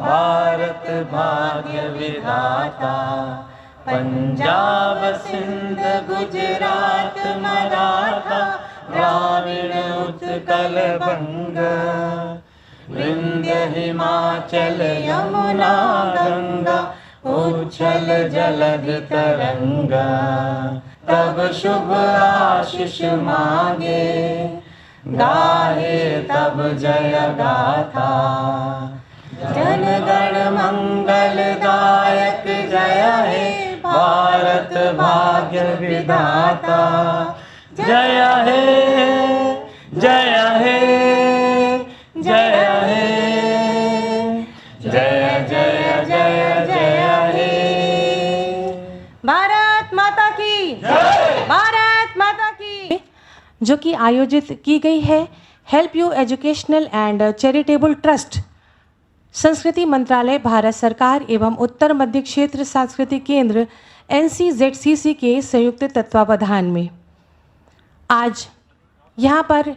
भारत भाग्य विधाता। पंजाब सिंध गुजरात मराठा द्राविड़ उत्कल बंग। विंध्य हिमाचल यमुना गंगा उच्छल जलध तरंगा। तब शुभ आशीष मांगे गाहे तब जय गाथा। जन गण मंगलदायक जय हे भारत भाग्य विधाता। जय हे जय हे जय हे जय जय जय जय हे। भारत माता की जय। भारत माता की। जो कि आयोजित की गई है help you educational and charitable trust, संस्कृति मंत्रालय, भारत सरकार एवं उत्तर मध्य क्षेत्र सांस्कृतिक केंद्र NCZCC के संयुक्त तत्वावधान में आज यहाँ पर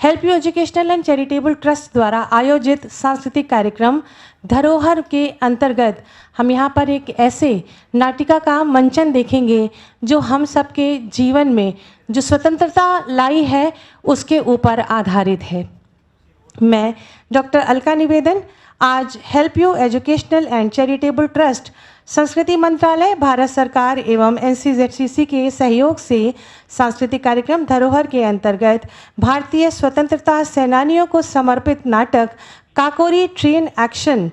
help you educational and charitable trust द्वारा आयोजित सांस्कृतिक कार्यक्रम धरोहर के अंतर्गत हम यहाँ पर एक ऐसे नाटिका का मंचन देखेंगे जो हम सबके जीवन में जो स्वतंत्रता लाई है उसके ऊपर आधारित है। मैं डॉक्टर अलका निवेदन आज help you educational and charitable trust, संस्कृति मंत्रालय, भारत सरकार एवं NCZCC के सहयोग से सांस्कृतिक कार्यक्रम धरोहर के अंतर्गत भारतीय स्वतंत्रता सेनानियों को समर्पित नाटक काकोरी ट्रेन एक्शन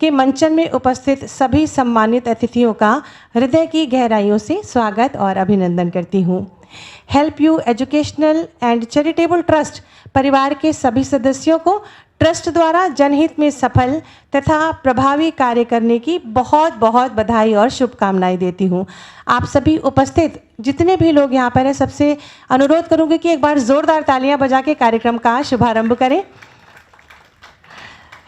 के मंचन में उपस्थित सभी सम्मानित अतिथियों का हृदय की गहराइयों से स्वागत और अभिनंदन करती हूँ। Help you educational and charitable trust परिवार के सभी सदस्यों को ट्रस्ट द्वारा जनहित में सफल तथा प्रभावी कार्य करने की बहुत बहुत बधाई और शुभकामनाएं देती हूँ। आप सभी उपस्थित जितने भी लोग यहाँ पर हैं सबसे अनुरोध करूँगी कि एक बार जोरदार तालियां बजा के कार्यक्रम का शुभारंभ करें।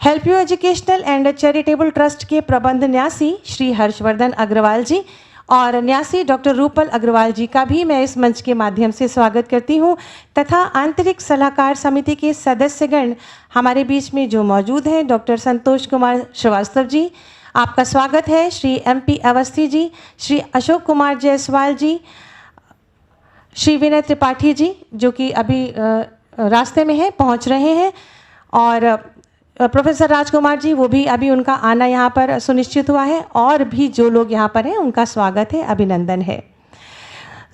Help you educational and charitable trust के प्रबंध न्यासी श्री हर्षवर्धन अग्रवाल जी और न्यासी डॉक्टर रूपल अग्रवाल जी का भी मैं इस मंच के माध्यम से स्वागत करती हूं तथा आंतरिक सलाहकार समिति के सदस्यगण हमारे बीच में जो मौजूद हैं, डॉक्टर संतोष कुमार श्रीवास्तव जी, आपका स्वागत है। श्री MP अवस्थी जी, श्री अशोक कुमार जायसवाल जी, श्री विनय त्रिपाठी जी जो कि अभी रास्ते में हैं, पहुंच रहे हैं, और प्रोफेसर राजकुमार जी, वो भी अभी उनका आना यहाँ पर सुनिश्चित हुआ है, और भी जो लोग यहाँ पर हैं उनका स्वागत है, अभिनंदन है।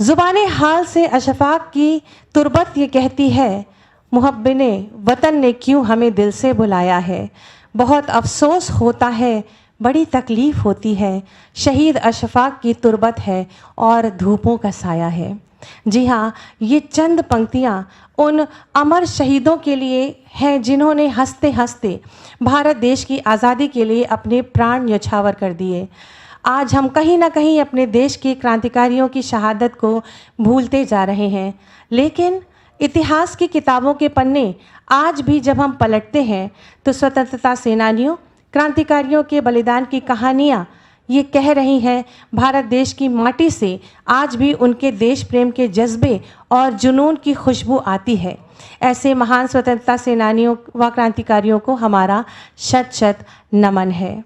ज़ुबाने हाल से अशफाक की तुरबत ये कहती है, मुहब्बिने वतन ने क्यों हमें दिल से बुलाया है। बहुत अफसोस होता है, बड़ी तकलीफ़ होती है, शहीद अशफाक की तुरबत है और धूपों का साया है। जी हाँ, ये चंद पंक्तियाँ उन अमर शहीदों के लिए हैं जिन्होंने हंसते हंसते भारत देश की आज़ादी के लिए अपने प्राण न्यौछावर कर दिए। आज हम कहीं ना कहीं अपने देश के क्रांतिकारियों की शहादत को भूलते जा रहे हैं, लेकिन इतिहास की किताबों के पन्ने आज भी जब हम पलटते हैं तो स्वतंत्रता सेनानियों, क्रांतिकारियों के बलिदान की कहानियाँ ये कह रही हैं, भारत देश की माटी से आज भी उनके देश प्रेम के जज्बे और जुनून की खुशबू आती है। ऐसे महान स्वतंत्रता सेनानियों व क्रांतिकारियों को हमारा शत शत नमन है।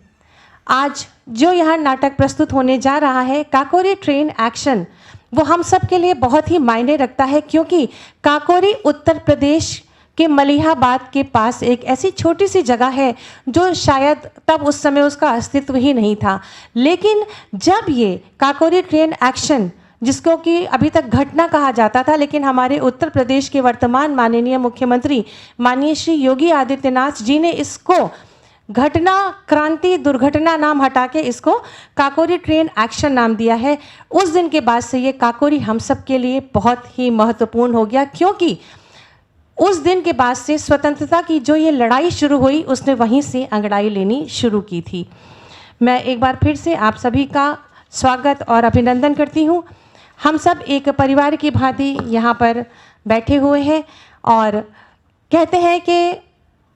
आज जो यहाँ नाटक प्रस्तुत होने जा रहा है काकोरी ट्रेन एक्शन, वो हम सब के लिए बहुत ही मायने रखता है, क्योंकि काकोरी उत्तर प्रदेश कि मलिहाबाद के पास एक ऐसी छोटी सी जगह है जो शायद तब उस समय उसका अस्तित्व ही नहीं था, लेकिन जब ये काकोरी ट्रेन एक्शन, जिसको कि अभी तक घटना कहा जाता था, लेकिन हमारे उत्तर प्रदेश के वर्तमान माननीय मुख्यमंत्री माननीय श्री योगी आदित्यनाथ जी ने इसको घटना क्रांति दुर्घटना नाम हटा के इसको काकोरी ट्रेन एक्शन नाम दिया है। उस दिन के बाद से ये काकोरी हम सब के लिए बहुत ही महत्वपूर्ण हो गया, क्योंकि उस दिन के बाद से स्वतंत्रता की जो ये लड़ाई शुरू हुई उसने वहीं से अंगड़ाई लेनी शुरू की थी। मैं एक बार फिर से आप सभी का स्वागत और अभिनंदन करती हूँ। हम सब एक परिवार की भांति यहाँ पर बैठे हुए हैं और कहते हैं कि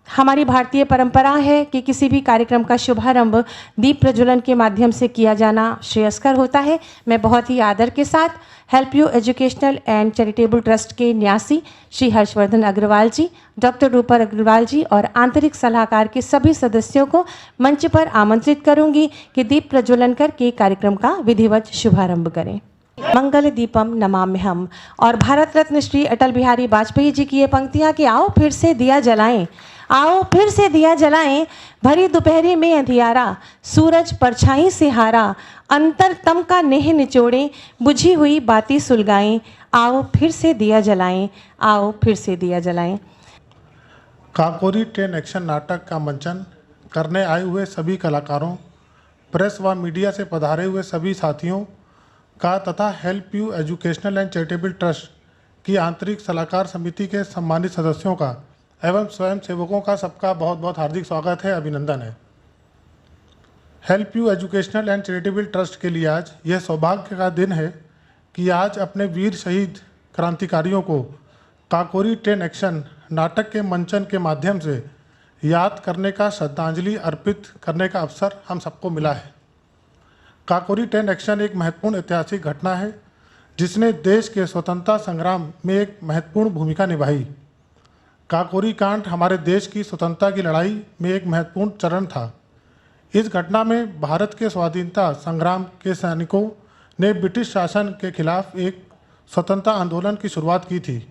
हमारी भारतीय परंपरा है कि किसी भी कार्यक्रम का शुभारंभ दीप प्रज्वलन के माध्यम से किया जाना श्रेयस्कर होता है। मैं बहुत ही आदर के साथ help you educational and charitable trust के न्यासी श्री हर्षवर्धन अग्रवाल जी, डॉक्टर रूपल अग्रवाल जी और आंतरिक सलाहकार के सभी सदस्यों को मंच पर आमंत्रित करूंगी कि दीप प्रज्वलन करके कार्यक्रम का विधिवत शुभारंभ करें। मंगल दीपम नमाम्यहम्। और भारत रत्न श्री अटल बिहारी वाजपेयी जी की ये पंक्तियाँ कि आओ फिर से दिया जलाएं, आओ फिर से दिया जलाएं, भरी दोपहरी में अंधियारा, सूरज परछाई से हारा, अंतरतम का नेह निचोड़ें, बुझी हुई बाती सुलगाएं, आओ फिर से दिया जलाएं, आओ फिर से दिया जलाएं। काकोरी ट्रेन एक्शन नाटक का मंचन करने आए हुए सभी कलाकारों, प्रेस व मीडिया से पधारे हुए सभी साथियों का तथा help you educational and charitable trust की आंतरिक सलाहकार समिति के सम्मानित सदस्यों का एवं स्वयं सेवकों का सबका बहुत बहुत हार्दिक स्वागत है, अभिनंदन है। Help you educational and charitable trust के लिए आज यह सौभाग्य का दिन है कि आज अपने वीर शहीद क्रांतिकारियों को काकोरी ट्रेन एक्शन नाटक के मंचन के माध्यम से याद करने का, श्रद्धांजलि अर्पित करने का अवसर हम सबको मिला है। काकोरी ट्रेन एक्शन एक महत्वपूर्ण ऐतिहासिक घटना है जिसने देश के स्वतंत्रता संग्राम में एक महत्वपूर्ण भूमिका निभाई। काकोरी कांड हमारे देश की स्वतंत्रता की लड़ाई में एक महत्वपूर्ण चरण था। इस घटना में भारत के स्वाधीनता संग्राम के सैनिकों ने ब्रिटिश शासन के खिलाफ एक स्वतंत्रता आंदोलन की शुरुआत की थी।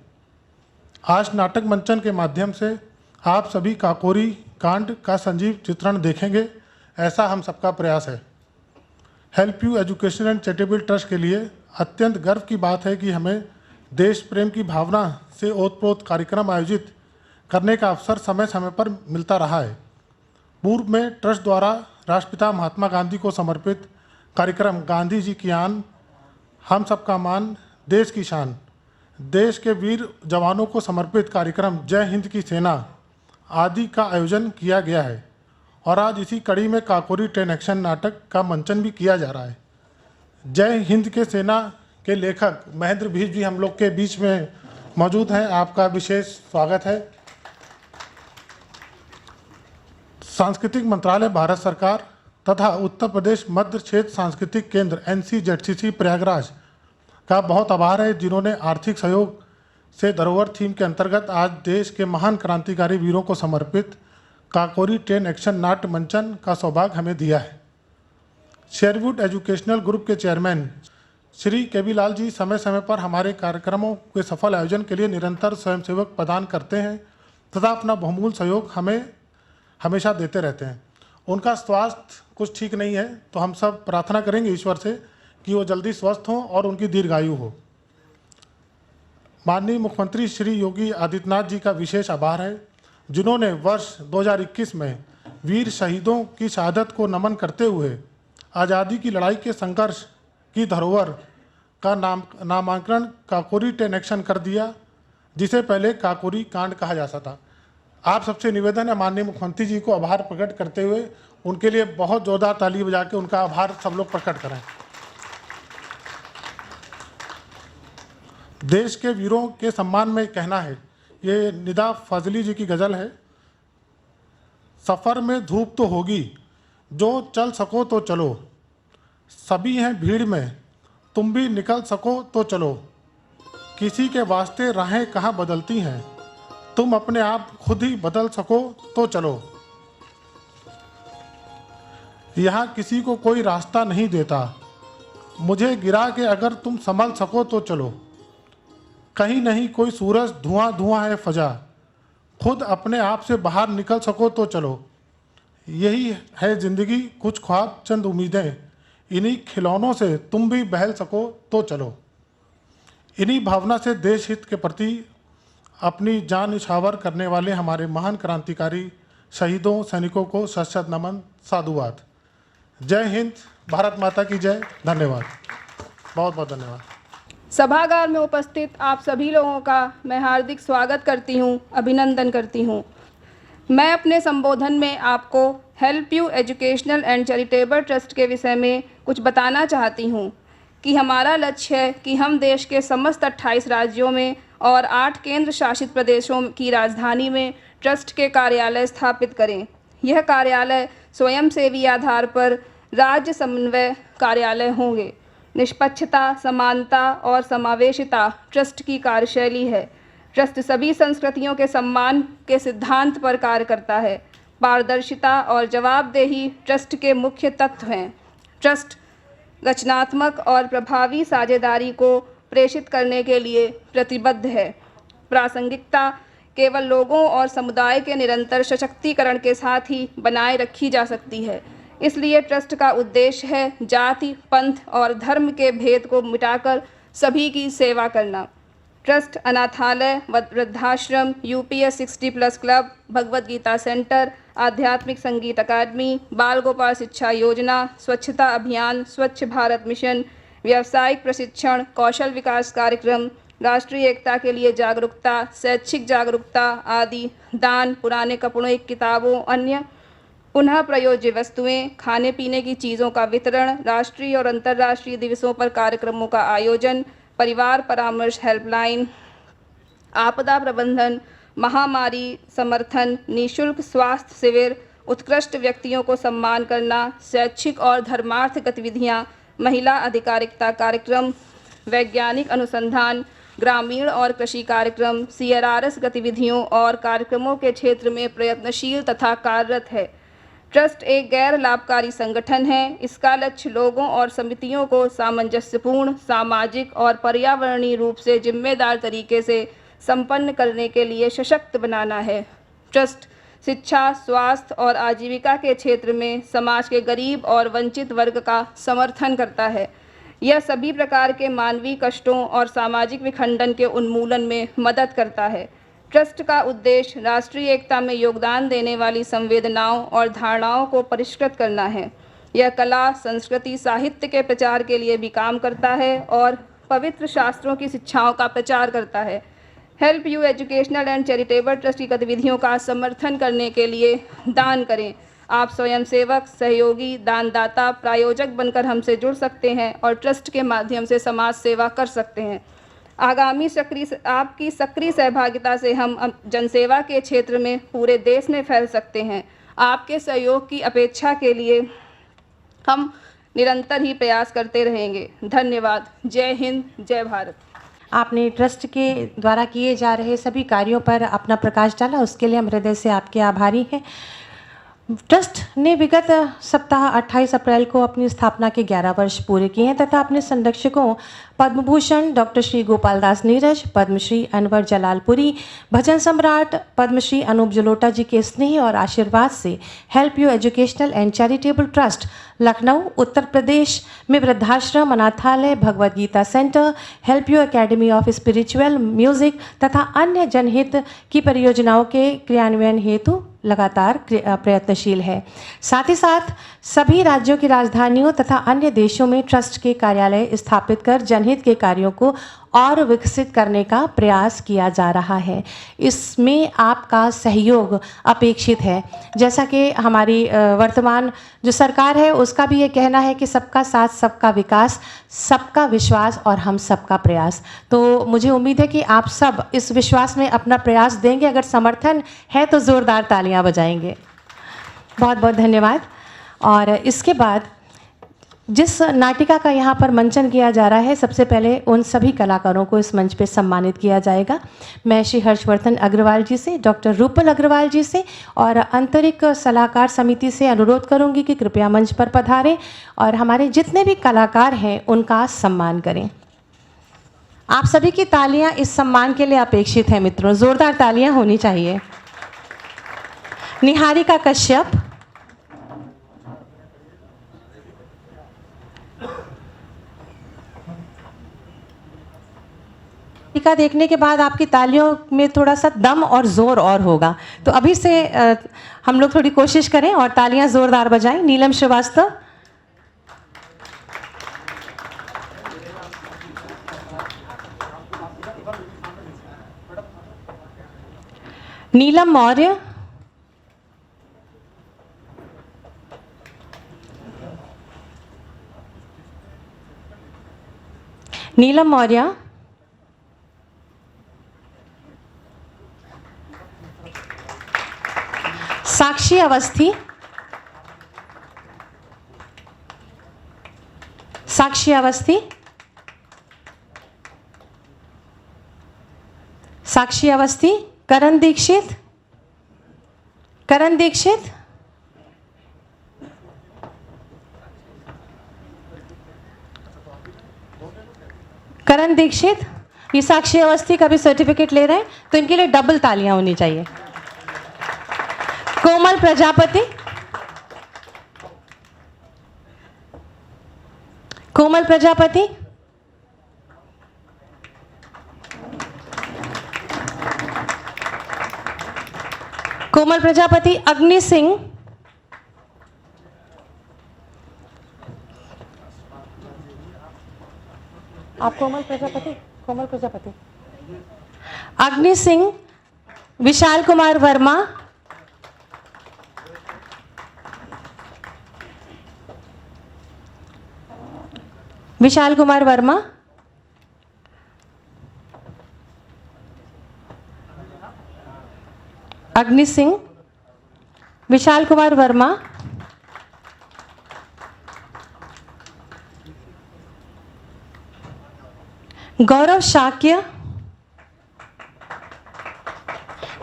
आज नाटक मंचन के माध्यम से आप सभी काकोरी कांड का सजीव चित्रण देखेंगे, ऐसा हम सबका प्रयास है। Help you education and charitable trust के लिए अत्यंत गर्व की बात है कि हमें देश प्रेम की भावना से ओतप्रोत कार्यक्रम आयोजित करने का अवसर समय समय पर मिलता रहा है। पूर्व में ट्रस्ट द्वारा राष्ट्रपिता महात्मा गांधी को समर्पित कार्यक्रम गांधी जी की आन, हम सबका मान, देश की शान, देश के वीर जवानों को समर्पित कार्यक्रम जय हिंद की सेना आदि का आयोजन किया गया है और आज इसी कड़ी में काकोरी ट्रेन एक्शन नाटक का मंचन भी किया जा रहा है। जय हिंद के सेना के लेखक महेंद्र भीष जी हम लोग के बीच में मौजूद हैं, आपका विशेष स्वागत है। सांस्कृतिक मंत्रालय भारत सरकार तथा उत्तर प्रदेश मध्य क्षेत्र सांस्कृतिक केंद्र NCZCC प्रयागराज का बहुत आभार है, जिन्होंने आर्थिक सहयोग से धरोहर थीम के अंतर्गत आज देश के महान क्रांतिकारी वीरों को समर्पित काकोरी ट्रेन एक्शन नाट्य मंचन का सौभाग्य हमें दिया है। शेरवुड एजुकेशनल ग्रुप के चेयरमैन श्री केबी लाल जी समय समय पर हमारे कार्यक्रमों के सफल आयोजन के लिए निरंतर स्वयंसेवक प्रदान करते हैं तथा अपना बहुमूल्य सहयोग हमें हमेशा देते रहते हैं। उनका स्वास्थ्य कुछ ठीक नहीं है, तो हम सब प्रार्थना करेंगे ईश्वर से कि वो जल्दी स्वस्थ हों और उनकी दीर्घायु हो। माननीय मुख्यमंत्री श्री योगी आदित्यनाथ जी का विशेष आभार है, जिन्होंने वर्ष 2021 में वीर शहीदों की शहादत को नमन करते हुए आज़ादी की लड़ाई के संघर्ष की धरोहर का नामांकन काकोरी ट्रेन एक्शन कर दिया, जिसे पहले काकोरी कांड कहा जाता था। आप सबसे निवेदन है माननीय मुख्यमंत्री जी को आभार प्रकट करते हुए उनके लिए बहुत जोरदार ताली बजा के उनका आभार सब लोग प्रकट करें। देश के वीरों के सम्मान में कहना है, ये निदा फजली जी की गज़ल है। सफ़र में धूप तो होगी, जो चल सको तो चलो, सभी हैं भीड़ में, तुम भी निकल सको तो चलो, किसी के वास्ते राहें कहाँ बदलती हैं, तुम अपने आप खुद ही बदल सको तो चलो। यहाँ किसी को कोई रास्ता नहीं देता, मुझे गिरा के अगर तुम संभल सको तो चलो, कहीं नहीं कोई सूरज धुआं धुआं है फजा, खुद अपने आप से बाहर निकल सको तो चलो। यही है ज़िंदगी, कुछ ख्वाब चंद उम्मीदें, इन्हीं खिलौनों से तुम भी बहल सको तो चलो। इन्हीं भावना से देश हित के प्रति अपनी जान निछावर करने वाले हमारे महान क्रांतिकारी शहीदों सैनिकों को शत नमन, साधुवाद। जय हिंद, भारत माता की जय। धन्यवाद, बहुत बहुत धन्यवाद। सभागार में उपस्थित आप सभी लोगों का मैं हार्दिक स्वागत करती हूं, अभिनंदन करती हूं। मैं अपने संबोधन में आपको help you educational and charitable trust के विषय में कुछ बताना चाहती हूं कि हमारा लक्ष्य है कि हम देश के समस्त 28 राज्यों में और 8 केंद्र शासित प्रदेशों की राजधानी में ट्रस्ट के कार्यालय स्थापित करें। यह कार्यालय स्वयंसेवी आधार पर राज्य समन्वय कार्यालय होंगे। निष्पक्षता, समानता और समावेशिता ट्रस्ट की कार्यशैली है। ट्रस्ट सभी संस्कृतियों के सम्मान के सिद्धांत पर कार्य करता है। पारदर्शिता और जवाबदेही ट्रस्ट के मुख्य तत्व हैं। ट्रस्ट रचनात्मक और प्रभावी साझेदारी को प्रेषित करने के लिए प्रतिबद्ध है। प्रासंगिकता केवल लोगों और समुदाय के निरंतर सशक्तिकरण के साथ ही बनाए रखी जा सकती है। इसलिए ट्रस्ट का उद्देश्य है जाति, पंथ और धर्म के भेद को मिटाकर सभी की सेवा करना। ट्रस्ट अनाथालय, वृद्धाश्रम, UPS 60+ club, Bhagavad Gita centre, आध्यात्मिक संगीत अकादमी, बाल गोपाल शिक्षा योजना, स्वच्छता अभियान, स्वच्छ भारत मिशन, व्यावसायिक प्रशिक्षण, कौशल विकास कार्यक्रम, राष्ट्रीय एकता के लिए जागरूकता, शैक्षिक जागरूकता आदि, दान, पुराने कपड़ों, किताबों, अन्य पुनः प्रयोज्य वस्तुएं, खाने पीने की चीज़ों का वितरण, राष्ट्रीय और अंतर्राष्ट्रीय दिवसों पर कार्यक्रमों का आयोजन, परिवार परामर्श हेल्पलाइन, आपदा प्रबंधन, महामारी समर्थन, निःशुल्क स्वास्थ्य शिविर, उत्कृष्ट व्यक्तियों को सम्मान करना, शैक्षिक और धर्मार्थ गतिविधियां, महिला अधिकारिता कार्यक्रम, वैज्ञानिक अनुसंधान, ग्रामीण और कृषि कार्यक्रम, CRRS गतिविधियों और कार्यक्रमों के क्षेत्र में प्रयत्नशील तथा कार्यरत है। ट्रस्ट एक गैर लाभकारी संगठन है। इसका लक्ष्य लोगों और समितियों को सामंजस्यपूर्ण, सामाजिक और पर्यावरणीय रूप से जिम्मेदार तरीके से संपन्न करने के लिए सशक्त बनाना है। ट्रस्ट शिक्षा, स्वास्थ्य और आजीविका के क्षेत्र में समाज के गरीब और वंचित वर्ग का समर्थन करता है। यह सभी प्रकार के मानवीय कष्टों और सामाजिक विखंडन के उन्मूलन में मदद करता है। ट्रस्ट का उद्देश्य राष्ट्रीय एकता में योगदान देने वाली संवेदनाओं और धारणाओं को परिष्कृत करना है। यह कला, संस्कृति, साहित्य के प्रचार के लिए भी काम करता है और पवित्र शास्त्रों की शिक्षाओं का प्रचार करता है। Help you educational and charitable trust की गतिविधियों का समर्थन करने के लिए दान करें। आप स्वयंसेवक, सहयोगी, दानदाता, प्रायोजक बनकर हमसे जुड़ सकते हैं और ट्रस्ट के माध्यम से समाज सेवा कर सकते हैं। आगामी आपकी सक्रिय सहभागिता से हम जनसेवा के क्षेत्र में पूरे देश में फैल सकते हैं। आपके सहयोग की अपेक्षा के लिए हम निरंतर ही प्रयास करते रहेंगे। धन्यवाद। जय हिंद, जय भारत। आपने ट्रस्ट के द्वारा किए जा रहे सभी कार्यों पर अपना प्रकाश डाला, उसके लिए हम हृदय से आपके आभारी हैं। ट्रस्ट ने विगत सप्ताह 28 अप्रैल को अपनी स्थापना के 11 वर्ष पूरे किए हैं तथा अपने संरक्षकों पद्म भूषण डॉक्टर श्री गोपाल दास नीरज, पद्मश्री अनवर जलालपुरी, भजन सम्राट पद्मश्री अनूप जलोटा जी के स्नेह और आशीर्वाद से help you educational and charitable trust Lucknow Uttar Pradesh में वृद्धाश्रम, अनाथालय, Bhagavad Gita centre, help you academy of spiritual music तथा अन्य जनहित की परियोजनाओं के क्रियान्वयन हेतु लगातार प्रयत्नशील है। साथ ही साथ सभी राज्यों की राजधानियों तथा अन्य देशों में ट्रस्ट के कार्यालय स्थापित कर जनहित के कार्यों को और विकसित करने का प्रयास किया जा रहा है। इसमें आपका सहयोग अपेक्षित है। जैसा कि हमारी वर्तमान जो सरकार है उसका भी ये कहना है कि सबका साथ, सबका विकास, सबका विश्वास और हम सबका प्रयास। तो मुझे उम्मीद है कि आप सब इस विश्वास में अपना प्रयास देंगे। अगर समर्थन है तो ज़ोरदार तालियां बजाएंगे। बहुत बहुत धन्यवाद। और इसके बाद जिस नाटिका का यहाँ पर मंचन किया जा रहा है, सबसे पहले उन सभी कलाकारों को इस मंच पे सम्मानित किया जाएगा। मैं श्री हर्षवर्धन अग्रवाल जी से, डॉक्टर रूपल अग्रवाल जी से और आंतरिक सलाहकार समिति से अनुरोध करूँगी कि कृपया मंच पर पधारें और हमारे जितने भी कलाकार हैं उनका सम्मान करें। आप सभी की तालियां इस सम्मान के लिए अपेक्षित हैं मित्रों, ज़ोरदार तालियां होनी चाहिए। निहारिका कश्यप, टीका देखने के बाद आपकी तालियों में थोड़ा सा दम और ज़ोर और होगा, तो अभी से हम लोग थोड़ी कोशिश करें और तालियां ज़ोरदार बजाएं। नीलम श्रीवास्तव, नीलम मौर्य, नीलम मौर्य, साक्षी अवस्थी, साक्षी अवस्थी, साक्षी अवस्थी, करण दीक्षित, करण दीक्षित, करण दीक्षित, ये साक्षी अवस्थी का भी सर्टिफिकेट ले रहे हैं, तो इनके लिए डबल तालियां होनी चाहिए। कोमल प्रजापति, कोमल प्रजापति, कोमल प्रजापति, अग्नि सिंह, आप कोमल प्रजापति, कोमल प्रजापति, अग्नि सिंह, विशाल कुमार वर्मा, विशाल कुमार वर्मा, अग्नि सिंह, विशाल कुमार वर्मा, गौरव शाक्य।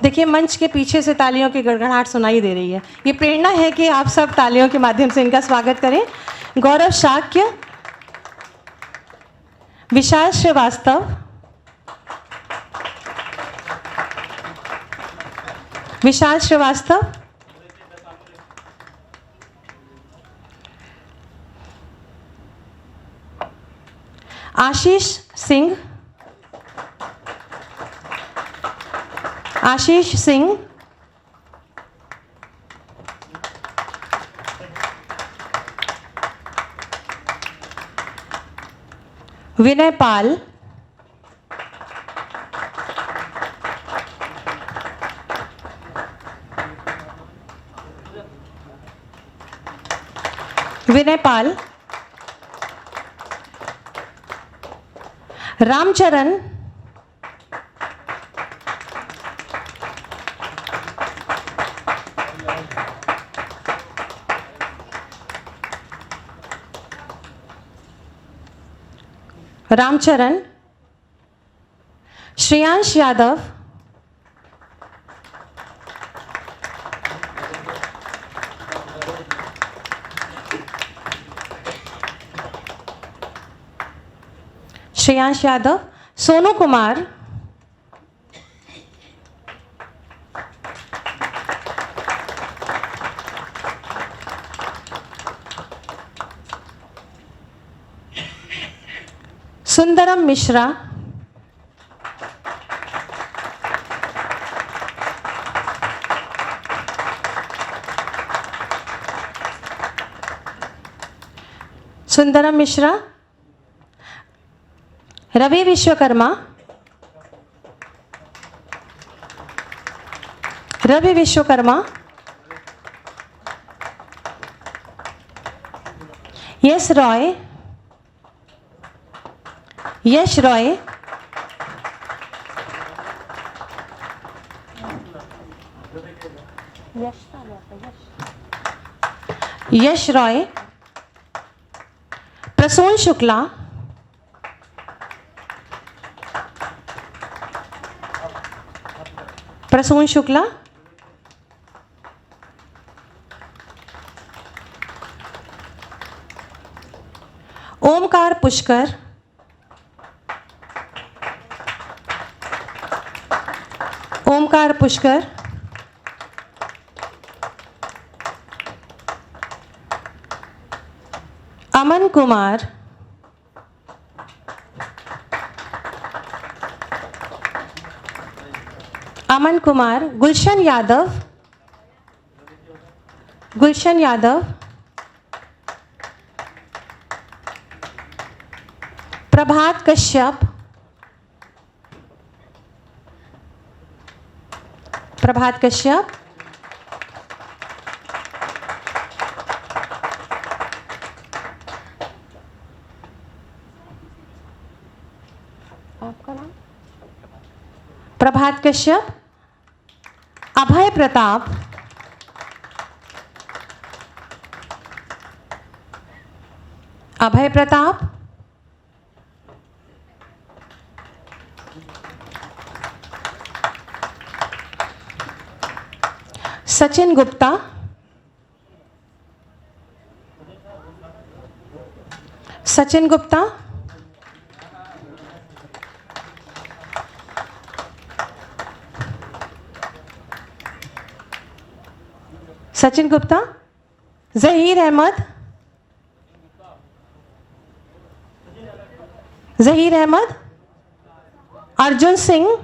देखिए मंच के पीछे से तालियों की गड़गड़ाहट सुनाई दे रही है, ये प्रेरणा है कि आप सब तालियों के माध्यम से इनका स्वागत करें। गौरव शाक्य, विशाल श्रीवास्तव, विशाल श्रीवास्तव, आशीष सिंह, आशीष सिंह, विनय पाल, विनय पाल, रामचरण, रामचरण, श्रेयांश यादव, श्रेयांश यादव, सोनू कुमार, सुंदरम मिश्रा, सुंदरम मिश्रा, रवि विश्वकर्मा, रवि विश्वकर्मा, यश रॉय, यश रॉय, यश रॉय, प्रसून शुक्ला, प्रसून शुक्ला, ओमकार पुष्कर, ओमकार पुष्कर, अमन कुमार, अमन कुमार, गुलशन यादव, गुलशन यादव, प्रभात कश्यप, प्रभात कश्यप, आपका नाम? प्रभात कश्यप, अभय प्रताप, अभय प्रताप, सचिन गुप्ता, सचिन गुप्ता, सचिन गुप्ता, जहीर अहमद, जहीर अहमद, अर्जुन सिंह,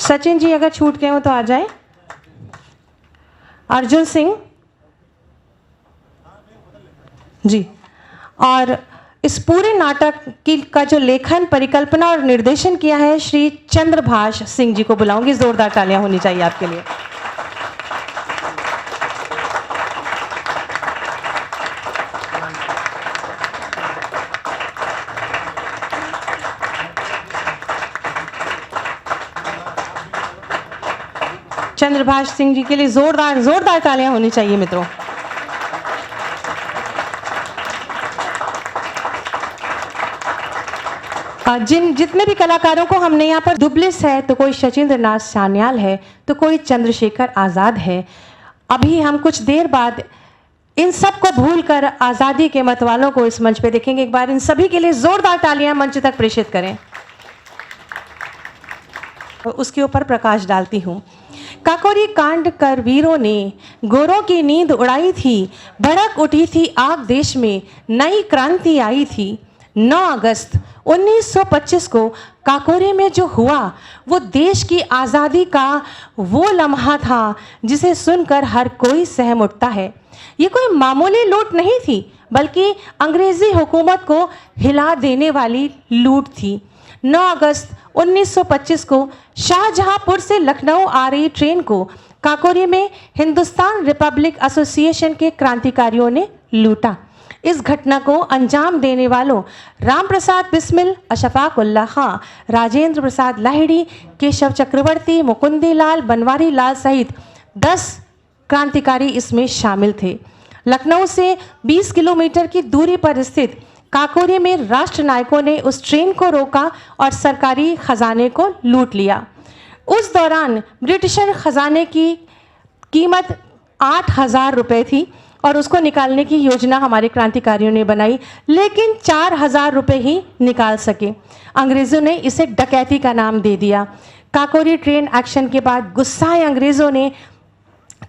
सचिन जी अगर छूट गए हो तो आ जाए। अर्जुन सिंह जी। और इस पूरे नाटक का जो लेखन, परिकल्पना और निर्देशन किया है श्री चंद्रभाष सिंह जी को बुलाऊंगी। जोरदार तालियां होनी चाहिए आपके लिए। चंद्रभाष सिंह जी के लिए जोरदार तालियां होनी चाहिए मित्रों। जितने भी कलाकारों को हमने यहाँ पर, दुबलिस है तो कोई शचीन्द्र नाथ सान्याल है तो कोई चंद्रशेखर आज़ाद है। अभी हम कुछ देर बाद इन सब को भूलकर आज़ादी के मतवालों को इस मंच पे देखेंगे। एक बार इन सभी के लिए जोरदार तालियां मंच तक प्रेषित करें। उसके ऊपर प्रकाश डालती हूँ। काकोरी कांड कर वीरों ने गोरों की नींद उड़ाई थी, भड़क उठी थी आग देश में, नई क्रांति आई थी। 9 अगस्त 1925 को काकोरी में जो हुआ वो देश की आज़ादी का वो लम्हा था जिसे सुनकर हर कोई सहम उठता है। ये कोई मामूली लूट नहीं थी बल्कि अंग्रेजी हुकूमत को हिला देने वाली लूट थी। 9 अगस्त 1925 को शाहजहांपुर से लखनऊ आ रही ट्रेन को काकोरी में हिंदुस्तान रिपब्लिक एसोसिएशन के क्रांतिकारियों ने लूटा। इस घटना को अंजाम देने वालों राम प्रसाद बिस्मिल, अशफाक उल्लाह खां, राजेंद्र प्रसाद लाहिड़ी, केशव चक्रवर्ती, मुकुंदी लाल, बनवारी लाल सहित 10 क्रांतिकारी इसमें शामिल थे। लखनऊ से 20 किलोमीटर की दूरी पर स्थित काकोरी में राष्ट्र नायकों ने उस ट्रेन को रोका और सरकारी खजाने को लूट लिया। उस दौरान ब्रिटिशर खजाने की कीमत 8,000 रुपये थी और उसको निकालने की योजना हमारे क्रांतिकारियों ने बनाई, लेकिन 4,000 रुपये ही निकाल सके। अंग्रेज़ों ने इसे डकैती का नाम दे दिया। काकोरी ट्रेन एक्शन के बाद गुस्साए अंग्रेज़ों ने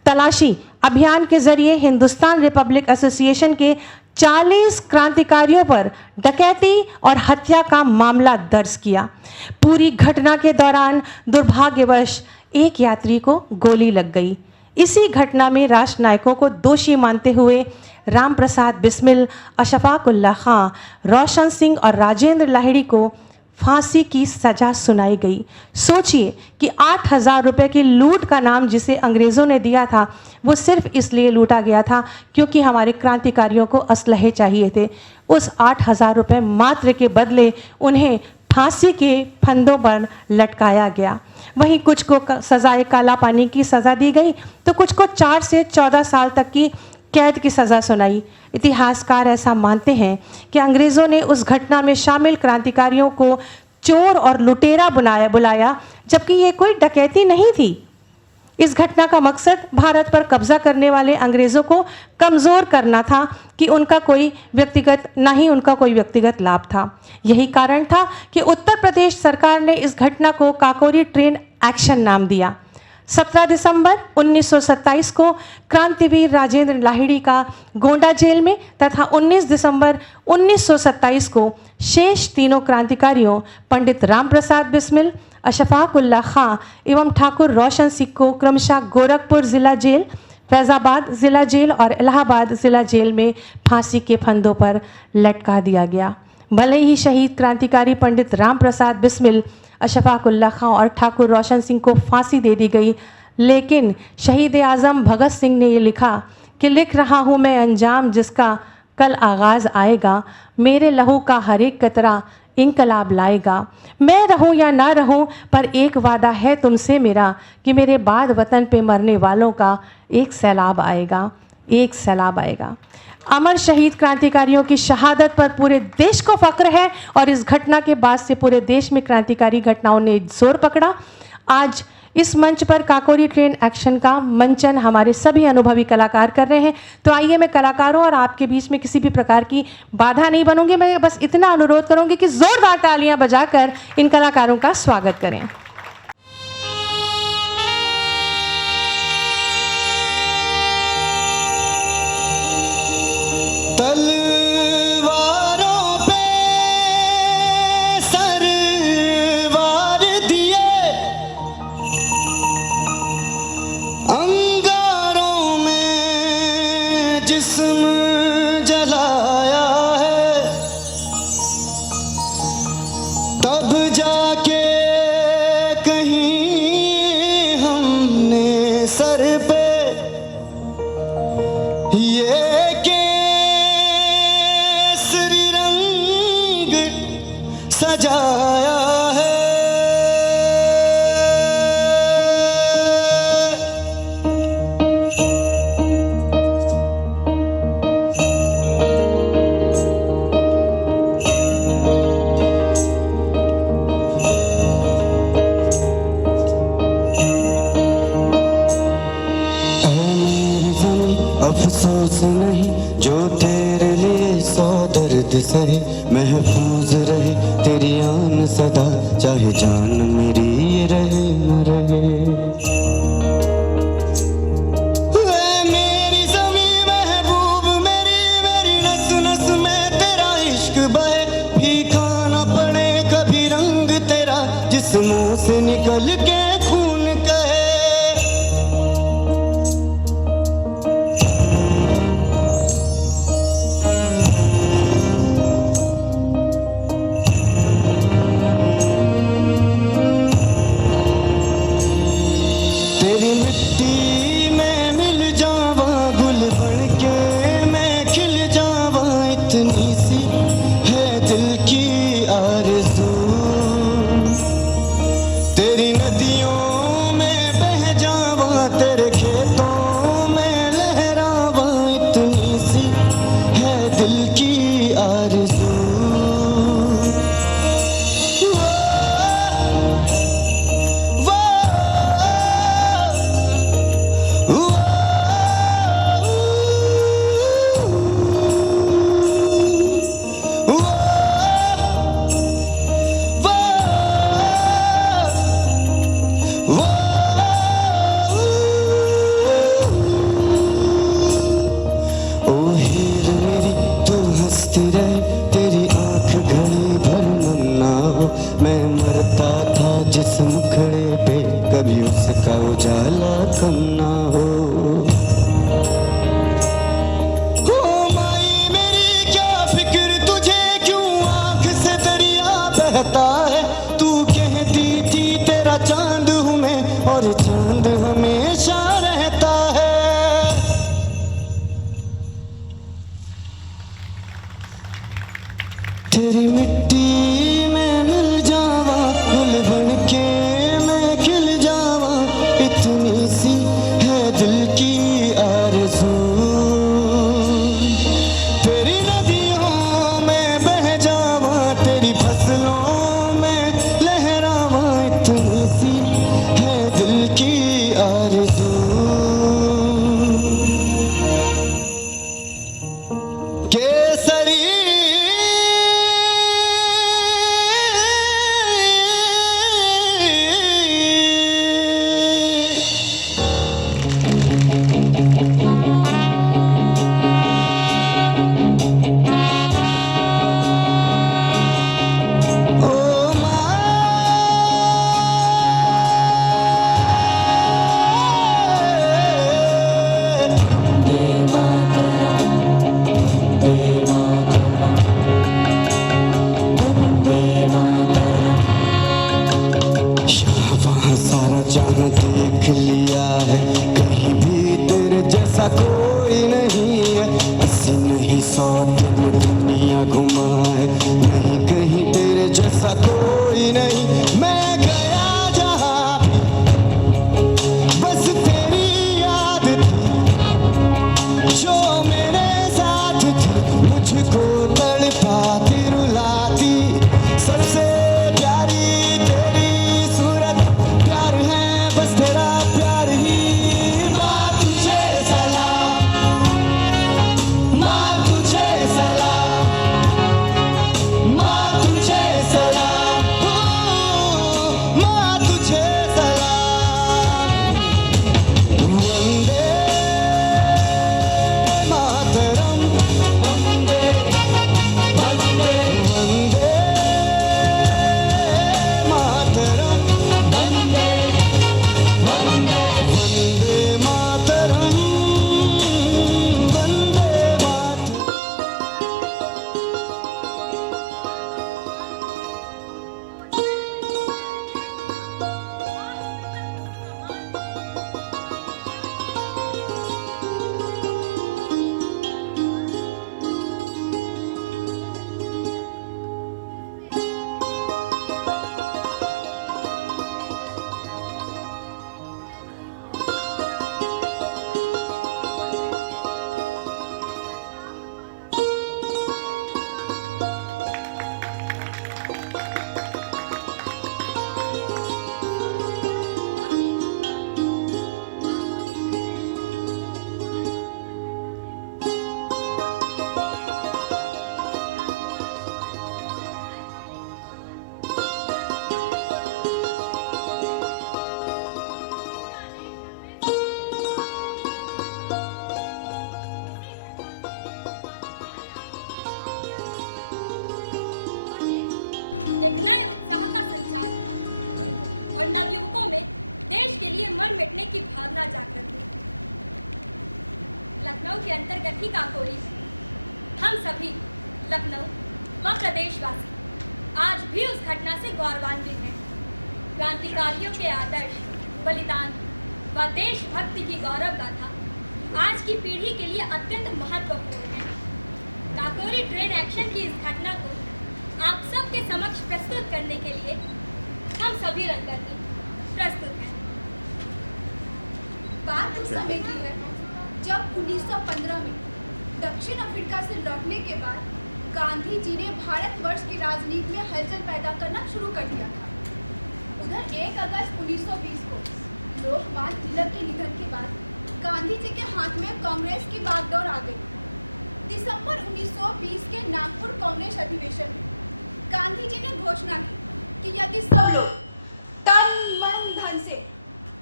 तलाशी अभियान के जरिए हिंदुस्तान रिपब्लिक एसोसिएशन के 40 क्रांतिकारियों पर डकैती और हत्या का मामला दर्ज किया। पूरी घटना के दौरान दुर्भाग्यवश एक यात्री को गोली लग गई। इसी घटना में राष्ट्र नायकों को दोषी मानते हुए राम प्रसाद बिस्मिल, अशफाक उल्लाह खां, रोशन सिंह और राजेंद्र लाहिड़ी को फांसी की सज़ा सुनाई गई। सोचिए कि 8,000 रुपये की लूट का नाम जिसे अंग्रेज़ों ने दिया था वो सिर्फ इसलिए लूटा गया था क्योंकि हमारे क्रांतिकारियों को असलहे चाहिए थे। उस 8,000 रुपये मात्र के बदले उन्हें फांसी के फंदों पर लटकाया गया। वहीं कुछ को सज़ाए काला पानी की सज़ा दी गई तो कुछ को 4 से 14 साल तक की कैद की सज़ा सुनाई। इतिहासकार ऐसा मानते हैं कि अंग्रेज़ों ने उस घटना में शामिल क्रांतिकारियों को चोर और लुटेरा बुलाया जबकि ये कोई डकैती नहीं थी। इस घटना का मकसद भारत पर कब्जा करने वाले अंग्रेज़ों को कमज़ोर करना था कि उनका कोई व्यक्तिगत लाभ था। यही कारण था कि उत्तर प्रदेश सरकार ने इस घटना को काकोरी ट्रेन एक्शन नाम दिया। 17 दिसंबर 1927 को क्रांतिवीर राजेंद्र लाहिड़ी का गोंडा जेल में तथा 19 दिसंबर 1927 को शेष तीनों क्रांतिकारियों पंडित राम प्रसाद बिस्मिल, अशफाक उल्लाह खां एवं ठाकुर रोशन सिंह को क्रमशः गोरखपुर ज़िला जेल, फैज़ाबाद ज़िला जेल और इलाहाबाद ज़िला जेल में फांसी के फंदों पर लटका दिया गया। भले ही शहीद क्रांतिकारी पंडित राम प्रसाद बिस्मिल, अशफाक उल्लाह खां और ठाकुर रोशन सिंह को फांसी दे दी गई, लेकिन शहीद आज़म भगत सिंह ने ये लिखा कि लिख रहा हूँ मैं अंजाम जिसका कल आगाज़ आएगा, मेरे लहू का हर एक कतरा इंकलाब लाएगा। मैं रहूं या ना रहूं, पर एक वादा है तुमसे मेरा कि मेरे बाद वतन पे मरने वालों का एक सैलाब आएगा, एक सैलाब आएगा। अमर शहीद क्रांतिकारियों की शहादत पर पूरे देश को फख्र है और इस घटना के बाद से पूरे देश में क्रांतिकारी घटनाओं ने जोर पकड़ा। आज इस मंच पर काकोरी ट्रेन एक्शन का मंचन हमारे सभी अनुभवी कलाकार कर रहे हैं। तो आइए, मैं कलाकारों और आपके बीच में किसी भी प्रकार की बाधा नहीं बनूंगी। मैं बस इतना अनुरोध करूंगी कि जोरदार तालियां बजाकर इन कलाकारों का स्वागत करें। तलवारों पे सरवार दिए, अंगारों में जिस्म जलाया है, तब जाके कहीं हमने सर पे ये सजाया है। अफसोस नहीं जो तेरे लिए सौ दर्द सहे, महफूज रहे तेरी आन सदा, चाहे जान मेरी रहे न रहे। मेरी ज़मीं महबूब मेरी, मेरी नस नस में तेरा इश्क बहे, फीका न पड़े कभी रंग तेरा, जिस मुंह से निकल के खून कहे। तेरी मिट्टी में मिल जावा, गुल बन के मैं खिल जावा, इतनी सी है दिल की आरज़ू। तेरी नदियों में बह जावा, तेरे खेतों में लहरावा, इतनी सी है दिल की आरज़ू। तेरी आंख घड़ी भर नम ना हो, मैं मरता था जिस मुखड़े पे, कभी उसका उजाला कम ना हो। माई मेरी क्या फिक्र तुझे, क्यों आंख से दरिया बहता है, तू कहती थी तेरा चांद हूँ मैं, और चांद हमेशा रहता है। तेरी मिट्टी में मिल जावा, गुल बन के मैं खिल जावा, इतनी सी है दिल की आरज़ू। तेरी नदियों में बह जावा, तेरी फसलों में लहरावा, इतनी सी है दिल की आरज़ू। केसरी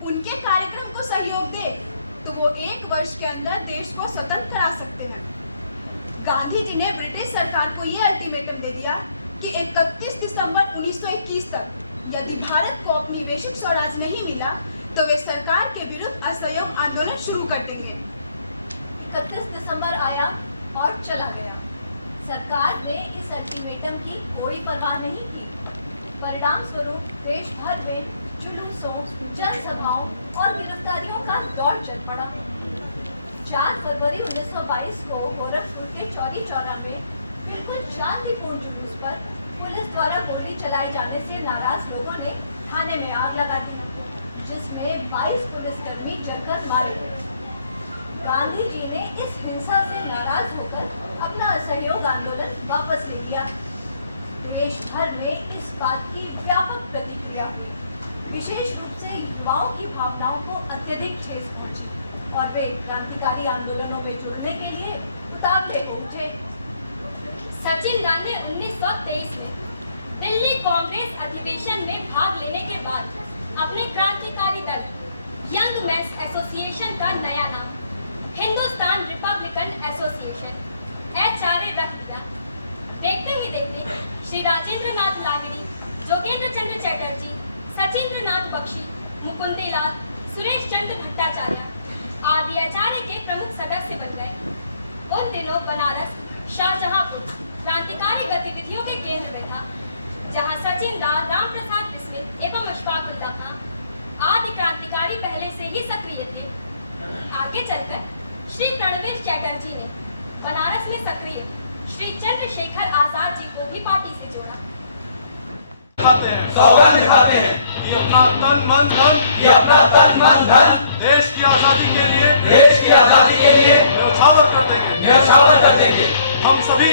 उनके कार्यक्रम को सहयोग दे तो वो 1 वर्ष के अंदर देश को स्वतंत्र करा सकते हैं। गांधी जी ने ब्रिटिश सरकार को ये अल्टीमेटम दे दिया कि 31 दिसंबर 1921 तक यदि भारत को औपनिवेशिक स्वराज नहीं मिला तो वे सरकार के विरुद्ध असहयोग आंदोलन शुरू कर देंगे। 31 दिसंबर आया और चला गया। सरकार ने इस अल्टीमेटम की कोई परवाह नहीं की। परिणाम स्वरूप देश भर में जुलूसों, जनसभाओं और गिरफ्तारियों का दौर चल पड़ा। 4 फरवरी 1922 को गोरखपुर के चौरी चौरा में बिल्कुल शांतिपूर्ण जुलूस पर पुलिस द्वारा गोली चलाए जाने से नाराज लोगों ने थाने में आग लगा दी, जिसमें 22 पुलिसकर्मी जलकर मारे गए। गांधी जी ने इस हिंसा से नाराज होकर अपना असहयोग आंदोलन वापस ले लिया। देश भर में इस बात की व्यापक प्रतिक्रिया हुई। विशेष रूप से युवाओं की भावनाओं को अत्यधिक ठेस पहुंची और वे क्रांतिकारी आंदोलनों में जुड़ने के लिए उतावले हो उठे। सचिन दास ने 1923 में दिल्ली कांग्रेस अधिवेशन में भाग लेने के बाद अपने क्रांतिकारी दल यंग मेंस एसोसिएशन का नया नाम हिंदुस्तान रिपब्लिकन एसोसिएशन HRA रख दिया। देखते ही देखते श्री राजेंद्र नाथ लाहिड़ी, जोगेंद्र चंद्र चटर्जी, सचिंद्र नाथ बख्शी, मुकुंदीलाल, सुरेश चंद्र भट्टाचार्य आदि HRA के प्रमुख सदस्य बन गए। उन दिनों बनारस, शाहजहांपुर क्रांतिकारी गतिविधियों के केंद्र में था, जहां सचिन दास, राम प्रसाद बिस्मिल एवं अशफाकुल्लाह खां आदि क्रांतिकारी पहले से ही सक्रिय थे। आगे चलकर श्री प्रणवेश चटर्जी ने बनारस में सक्रिय श्री चंद्रशेखर आजाद जी को भी पार्टी से जोड़ा। दिखाते हैं, सौगंध दिखाते हैं कि अपना तन मन धन देश की आजादी के लिए न्यौछावर कर देंगे। हम सभी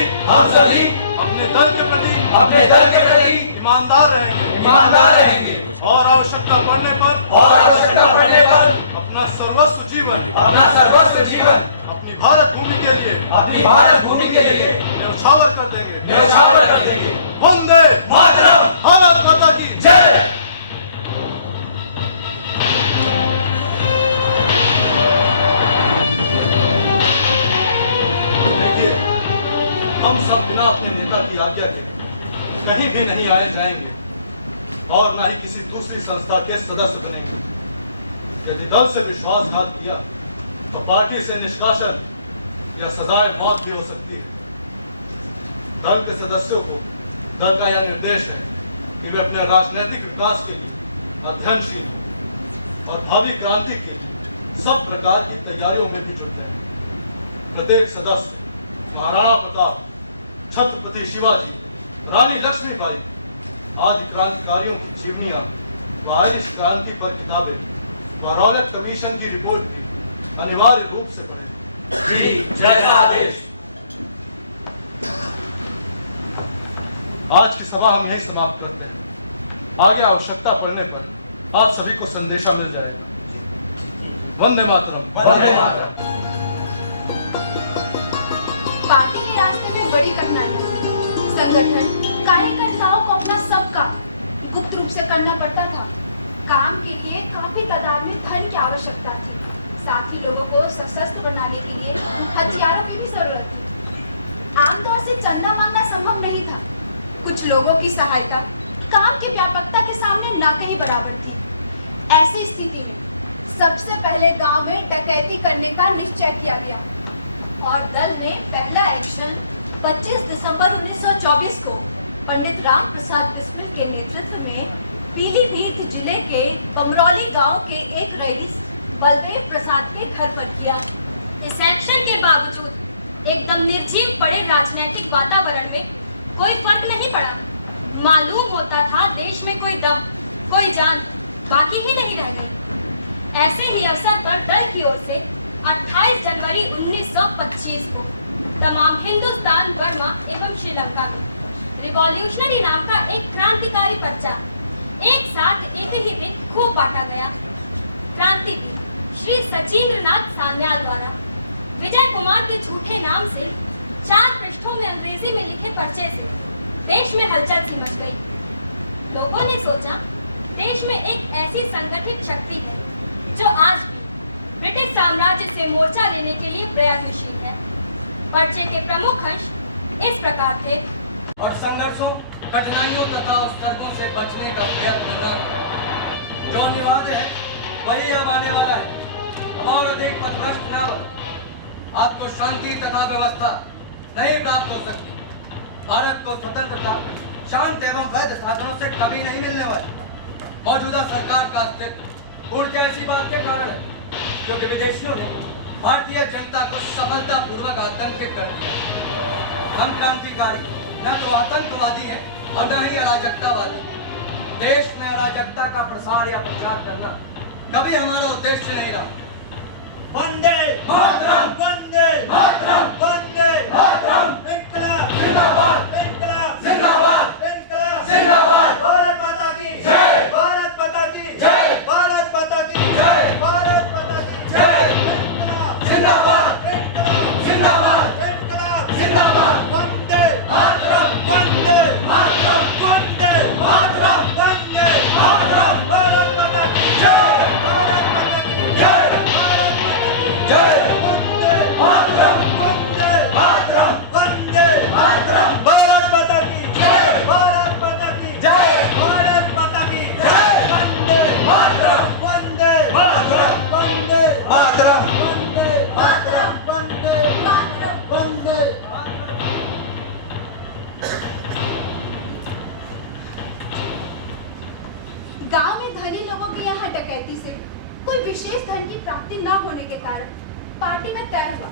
अपने दल के प्रति ईमानदार रहेंगे और आवश्यकता पड़ने पर अपना सर्वस्व जीवन अपनी भारत भूमि के लिए न्यौछावर कर देंगे। वंदे मातरम, भारत माता की जय। देखिए, हम सब बिना अपने नेता की आज्ञा के कहीं भी नहीं आए जाएंगे और न ही किसी दूसरी संस्था के सदस्य बनेंगे। यदि दल से विश्वासघात किया तो पार्टी से निष्कासन या सजाए मौत भी हो सकती है। दल के सदस्यों को दल का यह निर्देश है कि वे अपने राजनीतिक विकास के लिए अध्ययनशील हों और भावी क्रांति के लिए सब प्रकार की तैयारियों में भी जुट जाएं। प्रत्येक सदस्य महाराणा प्रताप, छत्रपति शिवाजी, रानी लक्ष्मीबाई आदि क्रांतिकारियों की जीवनियां व आयरिश क्रांति पर किताबें व रॉलेट कमीशन की रिपोर्ट भी अनिवार्य रूप से पढ़े। जी, जैसा आदेश। आज की सभा हम यहीं समाप्त करते हैं। आगे आवश्यकता पड़ने पर आप सभी को संदेशा मिल जाएगा। वंदे मातरम। पार्टी के रास्ते में बड़ी कठिनाइयां थी। संगठन कार्यकर्ताओं को अपना सब काम गुप्त रूप से करना पड़ता था। काम के लिए काफी तादाद में धन की आवश्यकता थी। साथ ही लोगों को सशस्त्र बनाने के लिए हथियारों की भी जरूरत थी। आमतौर से चंदा मांगना संभव नहीं था। कुछ लोगों की सहायता काम की व्यापकता के सामने न कहीं बराबर थी। ऐसी स्थिति में सबसे पहले गांव में डकैती करने का निश्चय किया गया और दल ने पहला एक्शन 25 दिसंबर 1924 को पंडित राम प्रसाद बिस्मिल के नेतृत्व में पीलीभीत जिले के बमरौली गांव के एक रईस बलदेव प्रसाद के घर पर किया। इस एक्शन के बावजूद एकदम निर्जीव पड़े राजनीतिक वातावरण में कोई फर्क नहीं पड़ा। मालूम होता था देश में कोई दम, कोई जान बाकी ही नहीं रह गई। ऐसे ही अवसर पर दल की ओर से 28 जनवरी 1925 को तमाम हिंदुस्तान, बर्मा एवं श्रीलंका में रिवॉल्यूशनरी नाम का एक क्रांतिकारी पर्चा एक साथ एक ही दिन खूब बांटा गया। क्रांतिवीर श्री सचिंद्र नाथ सान्याल द्वारा विजय कुमार के झूठे नाम से 4 पृष्ठों में अंग्रेजी में लिखे पर्चे से देश में हलचल सी मच गई। लोगों ने सोचा देश में एक ऐसी संगठित शक्ति है में मोर्चा लेने के लिए प्रयत्नशील है। पर्चे के प्रमुख अंश इस प्रकार थे। और संघर्षों, कठिनाइयों तथा अवसरों से बचने का प्रयत्न करना। जो अनिवार्य है वही अब आने वाला है। और अधिक पथभ्रष्ट न बनो। आपको शांति तथा व्यवस्था नहीं प्राप्त हो सकती। भारत को स्वतंत्रता शांत एवं वैध साधनों से कभी नहीं मिलने वाली। मौजूदा सरकार का अस्तित्व ऊर्जा इसी बात के कारण है क्योंकि विदेशियों ने भारतीय जनता को सफलतापूर्वक आतंकित कर दिया। हम क्रांतिकारी न तो आतंकवादी हैं और न ही अराजकतावादी। देश में अराजकता का प्रसार या प्रचार करना कभी हमारा उद्देश्य नहीं रहा। वंदे मातरम, वंदे मातरम, वंदे मातरम। इनकलाब जिंदाबाद, इनकलाब जिंदाबाद, इनकलाब जिंदाबाद। भारत माता की जय, भारत माता की जय, भारत माता की जय, भारत माता की जय। इनकलाब जिंदाबाद, इनकलाब जिंदाबाद, इनकलाब जिंदाबाद। वंदे मातरम, वंदे मातरम, वंदे मातरम, वंदे मातरम। भारत माता की जय, भारत माता की जय, भारत माता की जय। वंदे मातरम, वंदे मातरम, वंदे मातरम। भारत माता की जय, भारत माता की जय, भारत माता की जय। वंदे मातरम, वंदे मातरम, वंदे मातरम, वंदे मातरम, वंदे मातरम, वंदे। गांव में धनी लोगों के यहाँ डकैती से कोई विशेष धन की प्राप्ति न होने के कारण पार्टी में तय हुआ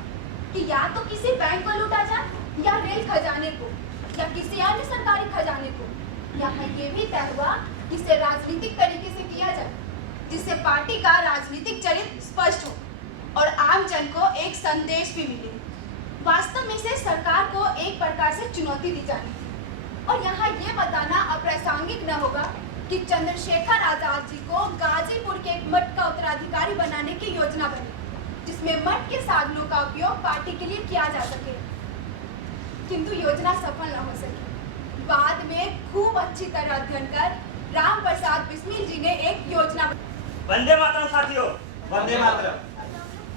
कि या तो किसी बैंक को लूटा जाए या रेल खजाने को या किसी अन्य सरकारी खजाने को। यहाँ ये भी तय हुआ कि इसे राजनीतिक तरीके से किया जाए जिससे पार्टी का राजनीतिक चरित्र स्पष्ट हो और आम जन को एक संदेश भी मिले। वास्तव में से सरकार को एक प्रकार से चुनौती दी जानी थी और यहाँ ये बताना अप्रासंगिक न होगा कि चंद्रशेखर आजाद जी को गाजीपुर के एक मठ का उत्तराधिकारी बनाने की योजना बनी जिसमें मठ के साधनों का उपयोग पार्टी के लिए किया जा सके, किंतु योजना सफल न हो सकी। बाद में खूब अच्छी तरह अध्ययन कर राम प्रसाद बिस्मिल जी ने एक योजना। वंदे मातरम साथियों, वंदे मातरम।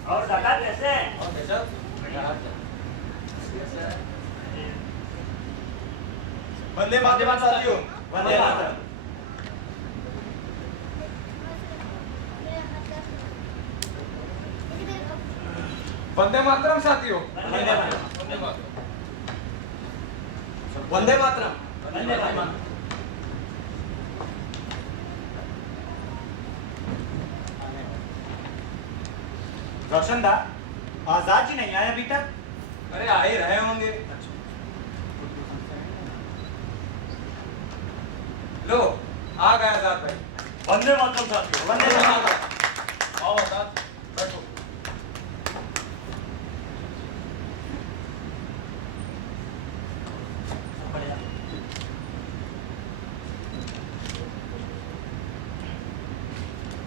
और काका कैसे हैं? वंदे मातरम साथियों, वंदे मातरम। वंदे मातरम साथियों, वंदे मातरम, वंदे मातरम, वंदे मातरम। रोशनदा, आजाद जी नहीं आए अभी तक? अरे आ ही रहे होंगे। लो आ गए आजाद भाई। वंदे मातरम साथियों, वंदे मातरम। आओ आजाद, बैठो।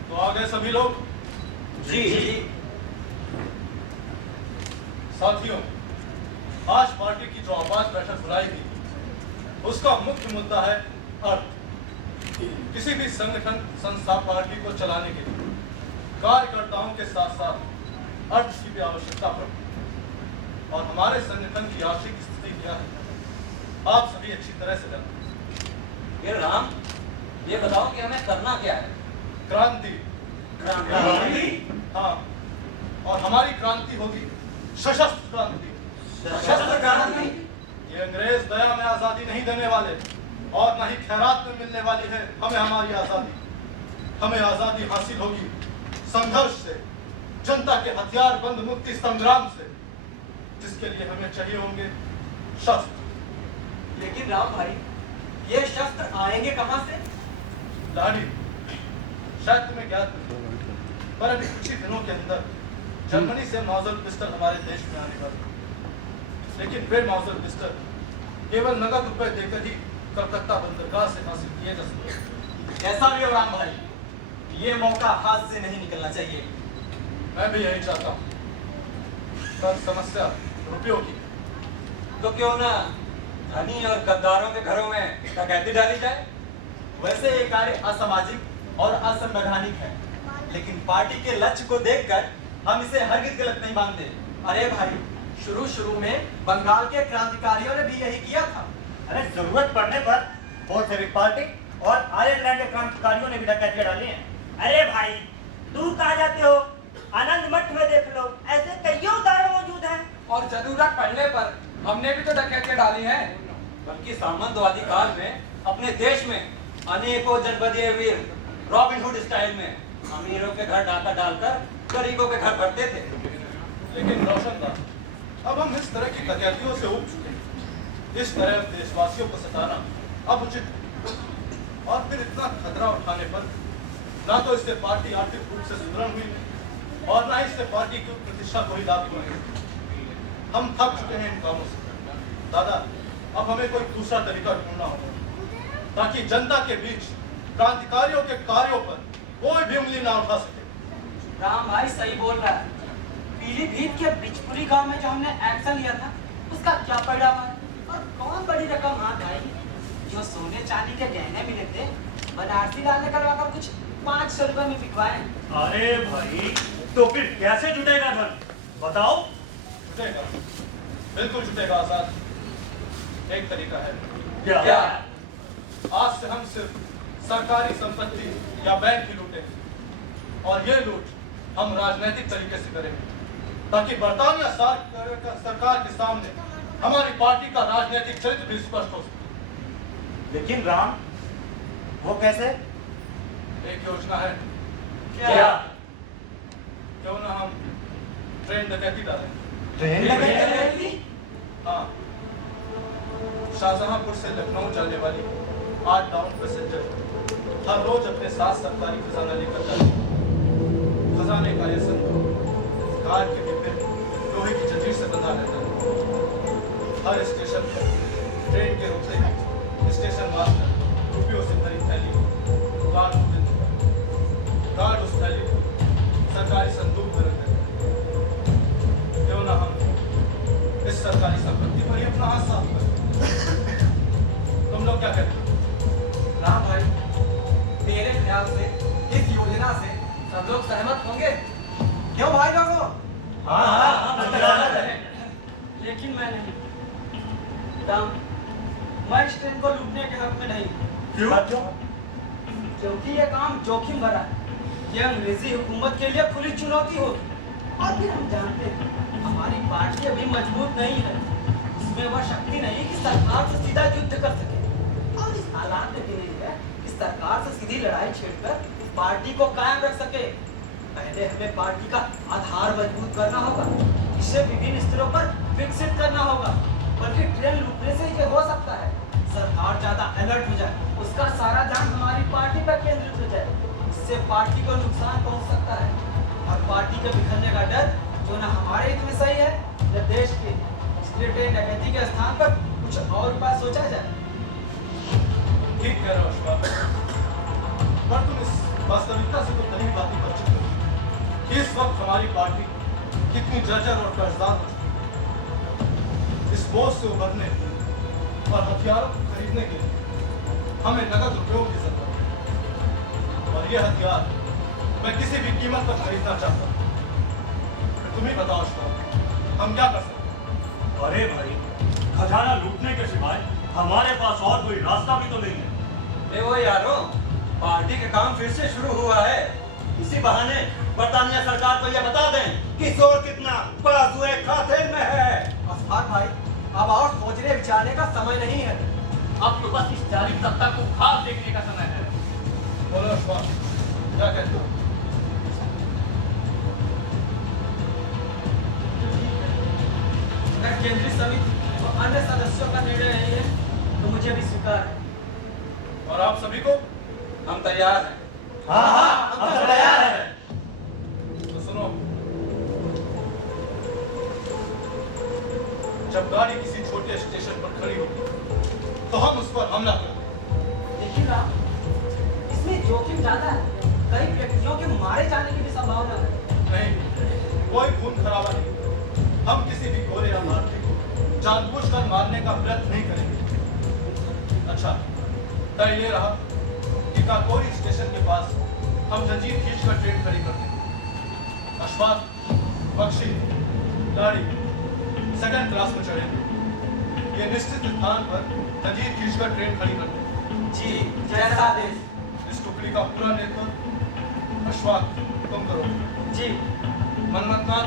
तो आ गए सभी लोग? जी जी। साथियों, आज पार्टी की जो आवाज बैठक बुलाई थी उसका मुख्य मुद्दा है अर्थ। किसी भी संगठन संस्था पार्टी को चलाने के लिए कार्यकर्ताओं के साथ साथ अर्थ की भी आवश्यकता पड़ती है और हमारे संगठन की आर्थिक स्थिति क्या है आप सभी अच्छी तरह से जानते हैं। ये राम, ये बताओ कि हमें करना क्या है? क्रांति। क्रांति? हाँ, और हमारी क्रांति होगी सशस्त्र क्रांति। सशस्त्र क्रांति? ये अंग्रेज दया में आजादी नहीं देने वाले और न ही खैरात में मिलने वाली है हमें हमारी आजादी। हमें आजादी हासिल होगी संघर्ष से, जनता के हथियार बंद मुक्ति संग्राम से, जिसके लिए हमें चाहिए होंगे शस्त्र। लेकिन राम भाई, ये शस्त्र आएंगे कहां से? लाडी, शायद तुम्हें ज्ञात नहीं, पर अभी कुछ ही दिनों के अंदर जर्मनी से नॉजल पिस्टल हमारे देश में आने वाले, लेकिन वे नॉजल पिस्टल केवल नगद रुपए देकर ही कलकत्ता बंदरगाह से हासिल किए जा सकते। ऐसा भी हो राम भाई, ये मौका हाथ से नहीं निकलना चाहिए। मैं भी यही चाहता हूँ, पर समस्या रुपयों की। तो क्यों ना धनी और गद्दारों के घरों में डकैती डाली जाए? वैसे ये कार्य असामाजिक और असंवैधानिक है, लेकिन पार्टी के लक्ष्य को देखकर हम इसे हरगिज गलत नहीं मानते। अरे भाई, शुरू में बंगाल के क्रांतिकारियों ने भी यही किया था। अरे जरूरत पड़ने पर बोल्शेविक पार्टी और आयरलैंड के क्रांतिकारियों ने भी डकैतियां डाली हैं। अरे भाई, दूर कहाँ जाते हो? आनंद मठ में देख लो, ऐसे कईयों उदाहरण मौजूद हैं। और जरूरत पड़ने पर हमने भी तो डकैतियां डाली हैं। बल्कि सामंतवादी काल में अपने देश में अनेकों जनपदीय वीर रॉबिन हुड स्टाइल में अमीरों के घर डाका डालकर गरीबों के घर भरते थे। लेकिन रोशनदास, अब हम इस तरह की डकैतियों से उब चुके हैं। इस तरह देशवासियों को सताना अब उचित है। और फिर इतना खतरा उठाने पर ना तो इससे पार्टी आर्थिक रूप से सुदृढ़ हुई है और ना इससे पार्टी की प्रतिष्ठा को ही लाभ हुआ है। हम थक चुके हैं इन कामों से। दादा, अब हमें कोई दूसरा तरीका ढूंढना होगा ताकि जनता के बीच क्रांतिकारियों के कार्यों पर कोई भी उंगली ना उठा सके। राम भाई सही बोल रहा है। पीलीभीत के बिचपुरी गांव में जो हमने एक्शन लिया था, उसका क्या परिणाम है? और कौन बड़ी रकम हाथ आई? जो सोने चांदी के गहने मिले थे, बनारसी लाल ने करवाकर कुछ 500 रुपए में बिकवाए। अरे भाई, तो फिर कैसे जुटेगा धन? बताओ। जुटेगा, बिल्कुल जुटेगा आजाद। एक तरीका है। क्या? आज से हम सिर्फ सरकारी संपत्ति या बैंक ही लूटेंगे और ये लूट हम राजनीतिक तरीके से करेंगे ताकि बरतानिया सरकार के सामने हमारी पार्टी का राजनीतिक चरित्र भी स्पष्ट हो सके। लेकिन राम, वो कैसे? एक योजना है। क्या? क्यों ना हम ट्रेन डकैती डालें? ट्रेन डकैती? हाँ, शाहजहांपुर से लखनऊ जाने वाली 8 डाउन पैसेंजर हर रोज अपने साथ सरकारी खजाना लेकर जाते हैं। खजाने का यह संदूक कार के डिब्बे लोहे की जंजीर से बंधा रहता है। हर स्टेशन पर ट्रेन के रुकते ही स्टेशन मास्टर रुपयों से भरी थैली गार्ड को दे देता है। गार्ड उस थैली को सरकारी संदूक में रख देता है। क्यों ना हम इस सरकारी संपत्ति पर ही अपना हाथ साफ करें? तुम लोग क्या कहते हो? राम भाई, मेरे ख्याल से इस योजना से सब लोग सहमत होंगे। क्यों भाई लोगों? लेकिन मैं नहीं। राम, मैं इस ट्रेन को लूटने के हक में नहीं। क्यों? क्योंकि ये काम जोखिम भरा है। ये अंग्रेजी हुकूमत के लिए खुली चुनौती होगी। और फिर हम जानते हैं हमारी पार्टी अभी मजबूत नहीं है। उसमें वह शक्ति नहीं कि सरकार से सीधा युद्ध कर सके। और इस हालात में भी नहीं है कि सरकार से सीधी लड़ाई छेड़कर पार्टी को कायम रख सके। पहले हमें पार्टी का आधार मजबूत करना होगा, इसे विभिन्न स्तरों पर विकसित करना होगा। बल्कि ट्रेन लूटने से ये हो सकता है सरकार ज्यादा अलर्ट हो जाए, उसका सारा ध्यान हमारी पार्टी पर केंद्रित हो जाए। इससे पार्टी को नुकसान पहुंच सकता है और पार्टी के बिखरने का डर जो न हमारे हित में सही है न देश के। इसलिए ट्रेन डकैती के स्थान पर कुछ और उपाय सोचा जाए। ठीक कह रहे हो अशफाक, पर तुम इस वास्तविकता से तो कहीं बात कर चुके हो कि इस वक्त हमारी पार्टी कितनी जर्जर और कर्जदार हो चुकी है। इस बोझ से उभरने और हथियारों को खरीदने के लिए हमें नकद रुपयों की जरूरत है और ये हथियार मैं किसी भी कीमत पर खरीदना चाहता हूँ। तुम ही बताओ अशफाक, हम क्या कर सकते हैं? अरे भाई, खजाना लूटने के सिवाय हमारे पास और कोई रास्ता भी तो नहीं है। वो यारों, पार्टी का काम फिर से शुरू हुआ है। इसी बहाने बरतानिया सरकार को यह बता दें कि जोर कितना बाजुए खाते में है। अशफाक भाई, अब और सोचने विचारने का समय नहीं है। अब तो बस इस जालिम सत्ता को खाक देखने का समय है। बोलो अशफाक, क्या कहते हो? अगर केंद्रीय समिति और अन्य सदस्यों का निर्णय नहीं है तो मुझे भी स्वीकार है। और आप सभी को? हम तैयार हैं। हाँ, हम तो तैयार हैं। तो सुनो, जब गाड़ी किसी छोटे स्टेशन पर खड़ी होगी तो हम उस पर हमला करेंगे। लेकिन राम, इसमें जोखिम ज्यादा है। कई व्यक्तियों के मारे जाने की भी संभावना है। नहीं, कोई खून खराबा नहीं। हम किसी भी गोरे या भारतीय को जानबूझकर मारने का प्रयत्न नहीं करेंगे। अच्छा, तय ये रहा कि काकोरी स्टेशन के पास हम जंजीर खींचकर ट्रेन खड़ी कर देंगे। अशफाक, बख्शी, लाड़ी सेकंड क्लास में चढ़ेंगे। ये निश्चित स्थान पर जंजीर खींचकर ट्रेन खड़ी कर दें। जी, जैसा आदेश। इस टुकड़ी का पूरा नेतृत्व अश्वाक तुम करो। जी। मन्मथनाथ,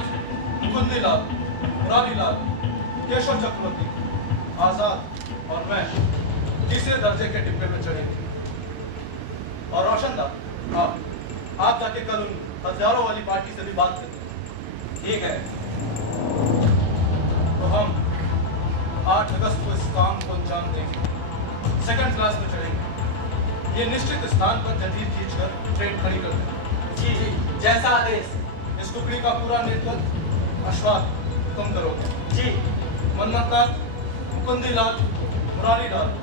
मुकुंदीलाल, मुरारीलाल, केशव चक्रवर्ती, आजाद और मैं तीसरे दर्जे के डिब्बे में चढ़ेंगे। और रोशनदार, आप जाके कल उन हथियारों वाली पार्टी से भी बात करें। ठीक है। तो हम 8 अगस्त को इस काम को अंजाम देंगे। सेकंड क्लास में चढ़ेंगे। ये निश्चित स्थान पर जंजीर खींचकर ट्रेन खड़ी कर देंगे। जी, जैसा आदेश। इस टुकड़ी का पूरा नेतृत्व अश्वाक तुम करोगे। जी। मन्मथनाथ, मुकुंदीलाल, मुरारीलाल,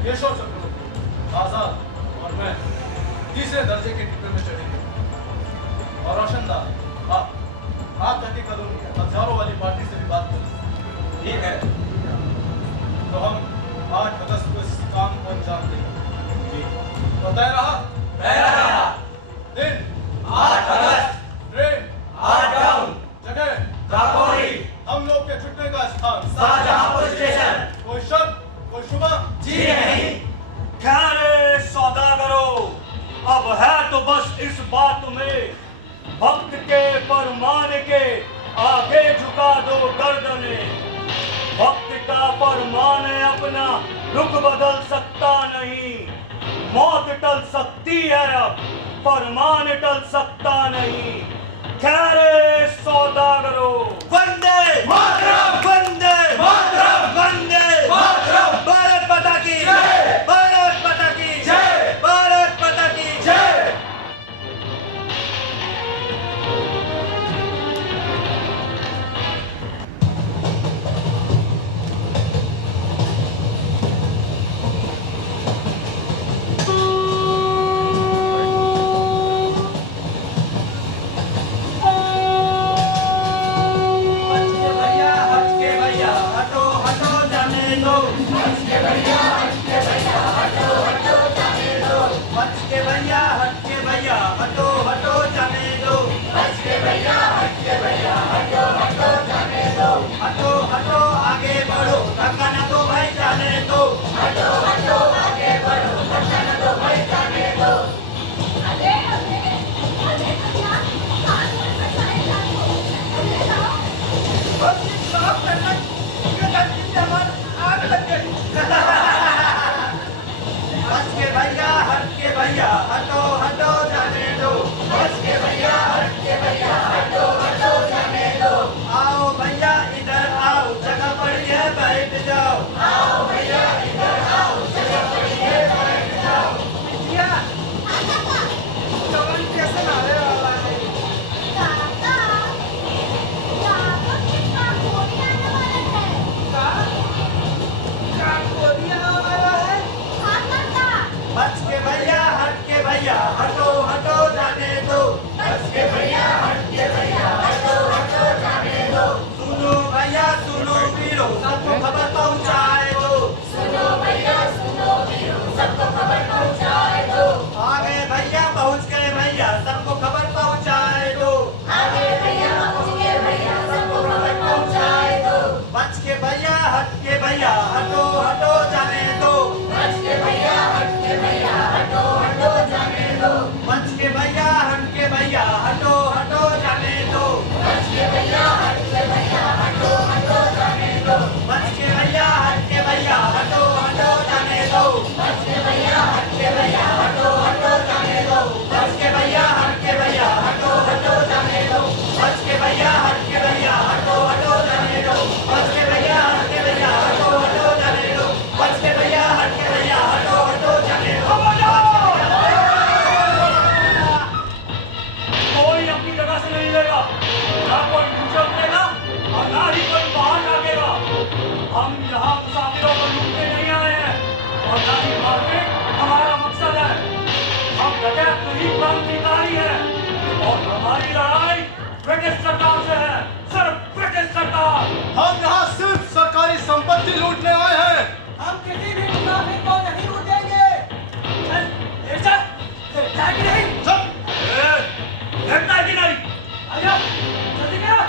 केशव चक्रवर्ती, आजाद और मैं तीसरे दर्जे के डिब्बे में चढ़ेंगे। और रोशनदार, आप जाके कल उन हथियारों वाली पार्टी से भी बात करें। ठीक है। तो हम 8 अगस्त को इस काम को अंजाम देंगे। जी। तो तय रहा? तय रहा। दिन 8 अगस्त। Train 8 down. जगह काकोरी। हम लोग के छुट्टे का स्थान शाहजहांपुर स्टेशन। कोई शर्त, कोई शुबा? जी नहीं। खैर सौदागरो, अब है तो बस इस बात में वक्त के फरमान के आगे झुका दो गर्दने। वक्त का फरमान अपना रुख बदल सकता नहीं। मौत टल सकती है, अब फरमान टल सकता नहीं। खैर सौदागरो, वंदे मातरम, वंदे मातरम, वंदे मातरम। भारत माता की जय, भारत माता की जय, भारत माता की जय। ब्रिटिश सरकार से है, सिर्फ ब्रिटिश सरकार। हम यहाँ सिर्फ सरकारी संपत्ति लूटने आए हैं। हम किसी भी मुसाफिर को नहीं लूटेंगे। चल, ले चल। जाएगी नहीं। चल। देखता है कि नहीं? आजा, जल्दी करो।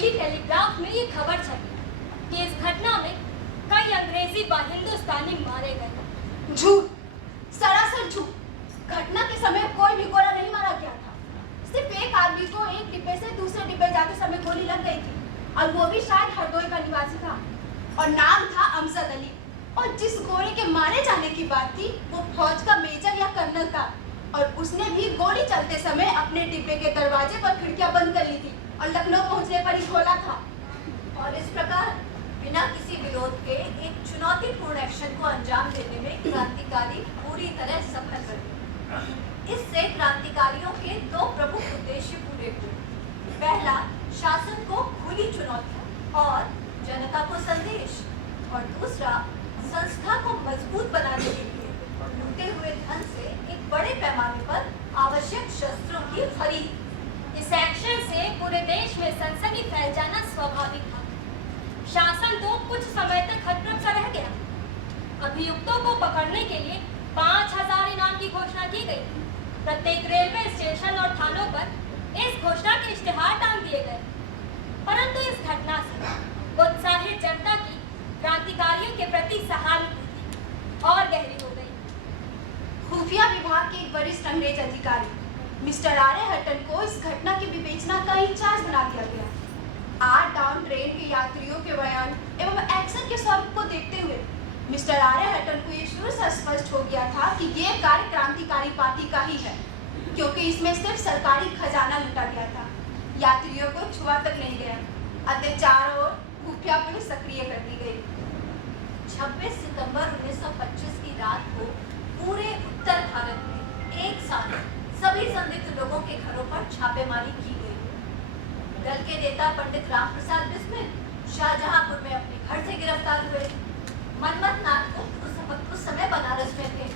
डेली टेलीग्राफ में ये खबर छपी कि इस घटना में कई अंग्रेजी व हिंदुस्तानी मारे गए। झूठ, सरासर झूठ। घटना के समय कोई भी गोरा नहीं मारा गया था। सिर्फ एक आदमी को एक डिब्बे से दूसरे डिब्बे जाते समय गोली लग गई थी, और वो भी शायद हरदोई का निवासी था, और नाम था अमजद अली। और जिस गोरे के मारे जाने की बात थी वो फौज का मेजर या कर्नल था, और उसने भी गोली चलते समय अपने डिब्बे के दरवाजे पर खिड़कियां बंद कर ली थी और लखनऊ पहुंचने पर ही खोला था। और इस प्रकार बिना किसी विरोध के एक चुनौतीपूर्ण एक्शन को अंजाम देने में क्रांतिकारी पूरी तरह सफल रहे। इससे क्रांतिकारियों के दो प्रमुख उद्देश्य पूरे हुए। पहला, शासन को खुली चुनौतियां और जनता को संदेश, और दूसरा, संस्था को मजबूत बनाने के लिए लूटे हुए धन से एक बड़े पैमाने पर आवश्यक शस्त्रों की खरीद। इस एक्शन से पूरे देश में सनसनी फैल जाना स्वाभाविक था। शासन तो कुछ समय तक हतप्रभ सा रह गया। अभियुक्तों को पकड़ने के लिए 5000 इनाम की घोषणा की गई। प्रत्येक रेलवे स्टेशन और थानों पर इस घोषणा के इश्तिहार टांग दिए गए। परंतु इस घटना से उत्साहित जनता की क्रांतिकारियों के प्रति सहानुभूति और गहरी हो गई। खुफिया विभाग के एक वरिष्ठ अंग्रेज अधिकारी मिस्टर आर्य हटन को इस घटना की विवेचना का इंचार्ज बना दिया गया। आर डाउन ट्रेन के यात्रियों के बयान एवं एक्शन के स्वरूप को देखते हुए मिस्टर आर्य हटन को ये शुरू से स्पष्ट हो गया था कि ये कार्य क्रांतिकारी पार्टी का ही है, क्योंकि इसमें सिर्फ सरकारी खजाना लूटा गया था, यात्रियों को छुआ तक नहीं गया। अतः चारों ओर खुफिया पुलिस सक्रिय कर दी गई। 26 सितंबर 1925 की रात को पूरे उत्तर भारत में एक साथ सभी संदिग्ध लोगों के घरों पर छापेमारी की गई। दल के नेता पंडित राम प्रसाद बिस्मिल शाहजहांपुर में अपने घर से गिरफ्तार हुए। मनमथ नाथ गुप्त उस समय बनारस में थे।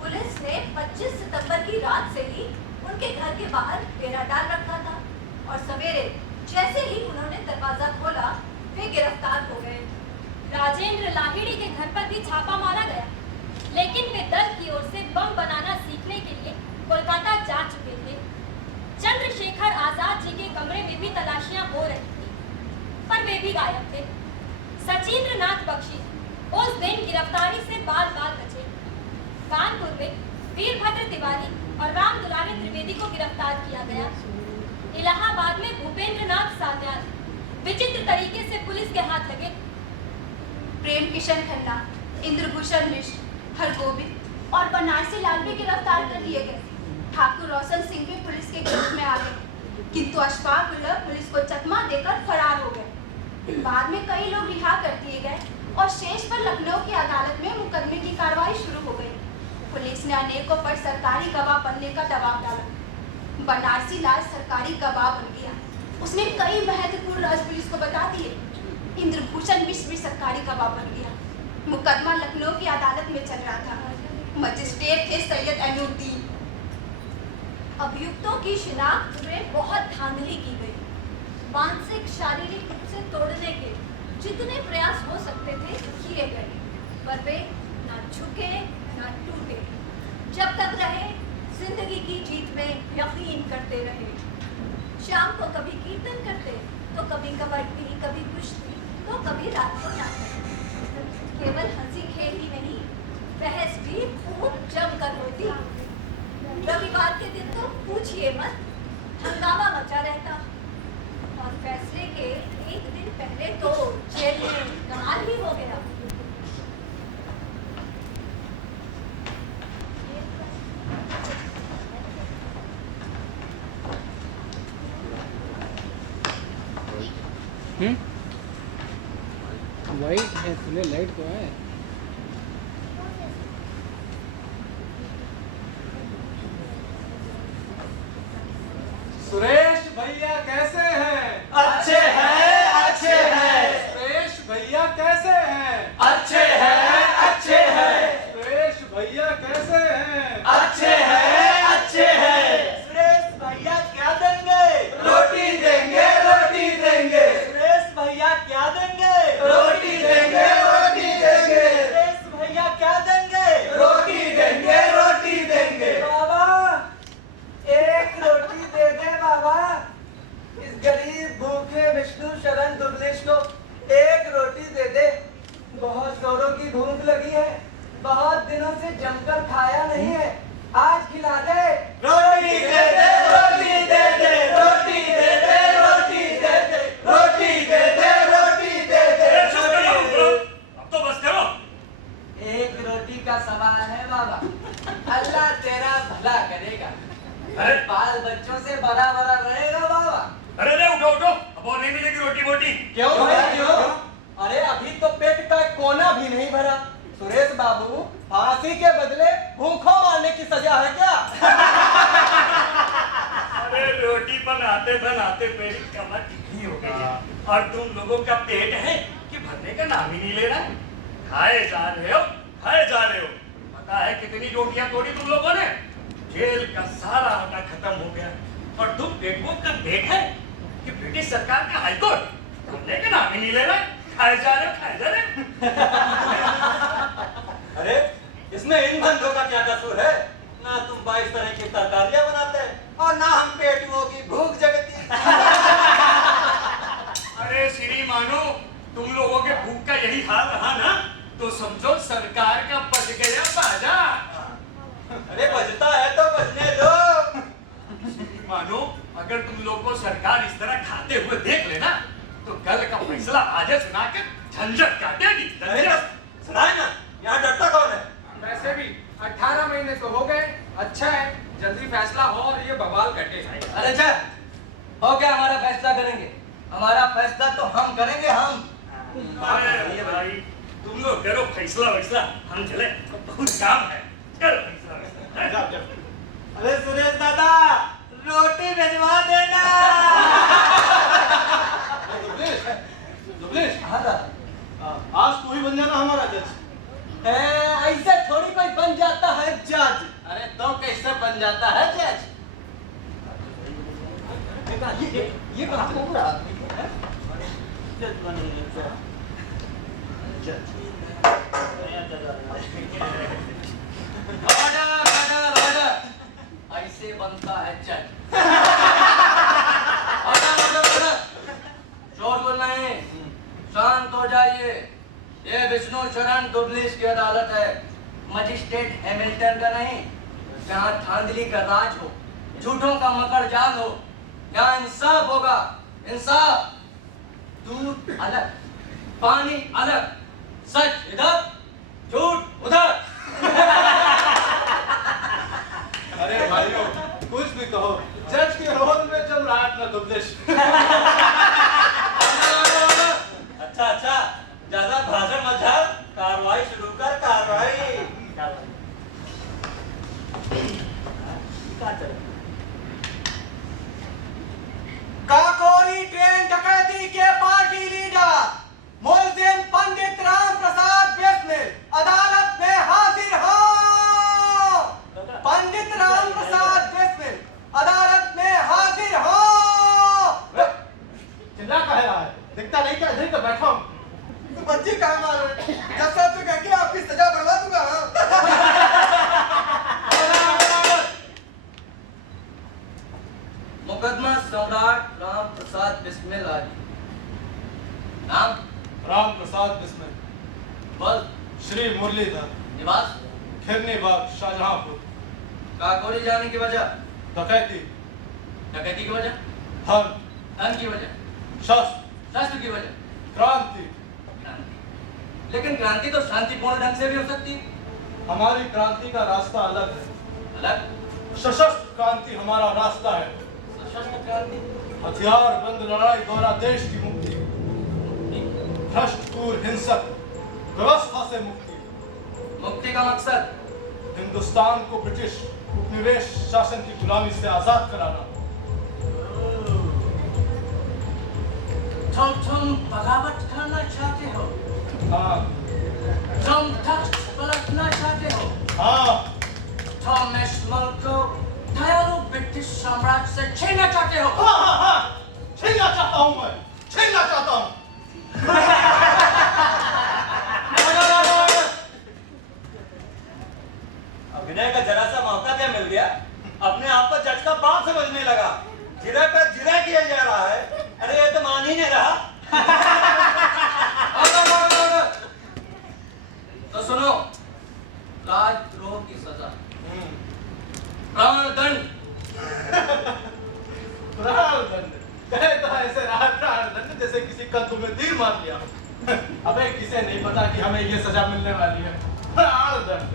पुलिस ने 25 सितंबर की रात से ही उनके घर के बाहर घेरा डाल रखा था, और सवेरे जैसे ही उन्होंने दरवाजा खोला वे गिरफ्तार हो गए। राजेंद्र लाहिड़ी के घर पर भी छापा मारा गया, लेकिन वे दल की ओर से बम बनाना सीखने के लिए कोलकाता जा चुके थे। चंद्रशेखर आजाद जी के कमरे में भी तलाशियां हो रही थी, पर वे भी गायब थे। सचिंद्र नाथ बख्शी उस दिन गिरफ्तारी से बाल बाल बचे। कानपुर में वीरभद्र तिवारी और राम दुलारी त्रिवेदी को गिरफ्तार किया गया। इलाहाबाद में भूपेंद्र नाथ सान्याल विचित्र तरीके से पुलिस के हाथ लगे। प्रेम किशन खन्ना, इंद्रभूषण मिश्र, हरगोविंद और बनारसी लाल भी गिरफ्तार कर लिए गए। ठाकुर रोशन सिंह भी पुलिस के गिरफ्त में आ गए, किंतु अशफाक उल्लाह पुलिस को चकमा देकर फरार हो गए। बाद में कई लोग रिहा कर दिए गए और शेष पर लखनऊ की अदालत में मुकदमे की कार्रवाई शुरू हो गई। पुलिस ने अनेकों पर सरकारी गवाह बनने का दबाव डाला। बनारसी लाल सरकारी गवाह बन गया। उसने कई महत्वपूर्ण राज पुलिस को बता दिए। इंद्रभूषण मिश्र भी सरकारी गवाह बन गया। मुकदमा लखनऊ की अदालत में चल रहा था। मजिस्ट्रेट थे सैयद अमीरुद्दीन। अभियुक्तों की शिनाख्त में बहुत धांधली की गई। मानसिक शारीरिक रूप से तोड़ने के जितने प्रयास हो सकते थे किए गए, पर वे न झुके न टूटे। जब तक रहे जिंदगी की जीत में यकीन करते रहे। शाम को कभी कीर्तन करते, तो कभी कबड्डी, कभी कुश्ती, तो कभी रात को नाटक। केवल हंसी खेल ही नहीं, बहस भी खूब जमकर होती। रविवार के दिन तो पूछिए मत, हंगामा मचा रहता। और फैसले के एक दिन पहले तो जेल में कमाल ही हो गया। वाइट है, खुले लाइट तो है। सुरेश भैया कैसे हैं? अच्छे हैं, अच्छे हैं। सुरेश भैया कैसे हैं? अच्छे हैं, अच्छे हैं। सुरेश भैया कैसे हैं? अच्छे हैं, अच्छे हैं। सुरेश भैया क्या देंगे? रोटी देंगे, रोटी देंगे। सुरेश भैया क्या देंगे? रोटी देंगे, रोटी देंगे। हरा भरा रहेगा बाबा। अरे रे उठो उठो, अब और नहीं मिलेगी रोटी मोटी। क्यों भैया क्यों? अरे अभी तो पेट का कोना भी नहीं भरा। सुरेश बाबू, फांसी के बदले भूखों मारने की सजा है क्या? अरे रोटी बनाते बनाते मेरी कमर ढीली हो गई है और तुम लोगों का पेट है कि भरने का नाम ही नहीं ले रहा है। खाए जा रहे हो, खाए जा रहे हो। पता है कितनी रोटियां तोड़ी तुम लोगों ने? जेल का सारा आटा खत्म हो गया और तुम पेटवों का पेट है कि ब्रिटिश सरकार का हाईकोर्ट भरने का नाम ही नहीं ले रहा है। खाए जा रहे हो, खाए जा रहे हो। अरे इसमें इन बंदों का क्या कसूर है? ना तुम 22 तरह की तरकारियां बनाते और ना हम पेटुओं की भूख जगती। अरे श्रीमानो, तुम लोगों के भूख का यही हाल रहा ना तो समझो सरकार का बच गया बाजा। अरे बजता है तो बजने दो। मानो अगर तुम लोग को सरकार इस तरह खाते हुए देख लेना तो कल का फैसला आज सुना के झंझट काटेगी। सुनाए ना, यहाँ डरता कौन है? वैसे भी 18 महीने तो हो गए, अच्छा है जल्दी फैसला हो और ये बवाल कटे। अरे अच्छा, हो क्या हमारा फैसला करेंगे? हमारा फैसला तो हम करेंगे हम। भाई तुम लोग करो फैसला वैसला, हम चले बहुत काम है। करो फैसला वैसला। अरे सुरेश दादा, रोटी भिजवा देना। दुबलेश, आज तू ही बन जाना हमारा जज। ऐसे थोड़ी कोई बन जाता है जज। अरे तो कैसे बन जाता है जज? ये कहाँ को पूरा जज बनेगा जज। ऐसे बनता है जज। शोर बोल नहीं, शांत हो जाइए। ये विष्णु शरण दुबलीश की अदालत है, मजिस्ट्रेट हैमिल्टन का नहीं, जहाँ धांधली का राज हो, झूठों का मकर जाल हो, यहाँ इंसाफ होगा। इंसाफ। दूध अलग, पानी अलग, सच इधर, झूठ उधर। अरे भाइयों, कुछ भी कहो, जज के रोल में चल रहा है अपना दुबलेश। अच्छा अच्छा, ज्यादा भाषण मत झाड़, कार्रवाई शुरू कर। कार्रवाई। काकोरी ट्रेन डकैती के पार्टी लीडर मुलजिम पंडित राम प्रसाद बिस्मिल अदालत में हाजिर हो। पंडित राम प्रसाद बिस्मिल अदालत में हाजिर हो। चिल्ला कह रहा है? दिखता नहीं क्या? इधर तो बैठा हूँ। तो बच्ची कहाँ मारो? जब साहब से कह के आपकी सजा बढ़वा दूंगा। मुकदमा सम्राट राम प्रसाद बिस्मिल आदि। नाम? राम प्रसाद बिस्मिल। बल? श्री मुरलीधर। निवास? खिरनी बाग, शाहजहांपुर। काकोरी जाने की वजह? डकैती। डकैती की वजह? धन। धन की वजह? शस्त्र। शस्त्र की वजह? क्रांति। क्रांति। लेकिन क्रांति तो शांतिपूर्ण ढंग से भी हो सकती है। हमारी क्रांति का रास्ता अलग है। अलग? सशस्त्र क्रांति हमारा रास्ता है। सशस्त्र क्रांति? हथियार बंद लड़ाई द्वारा देश की मुक्ति, भ्रष्ट क्रूर हिंसक व्यवस्था से मुक्ति। मुक्ति का मकसद? हिंदुस्तान को ब्रिटिश उपनिवेश शासन की गुलामी से आजाद कराना। तुम बगावत करना चाहते हो? हाँ। तुम तख्त पलटना चाहते हो? हाँ। तुम इस मुल्क को दयालु ब्रिटिश साम्राज्य से छीनना चाहते हो? हाँ हाँ हाँ, छीनना चाहता हूँ मैं, छीनना चाहता हूँ। अभिनय का जरा सा मौका क्या मिल गया, अपने आप को जज का बाप समझने लगा। जिरा का जिरा किया जा रहा है। अरे ये तो मान ही नहीं रहा। तो सुनो, राजद्रोह की सजा प्राणदंड। प्राणदंड कहे तो ऐसे रहा, प्राणदंड जैसे किसी का तुम्हें तीर मार दिया। अबे किसे नहीं पता कि हमें ये सजा मिलने वाली है, प्राणदंड।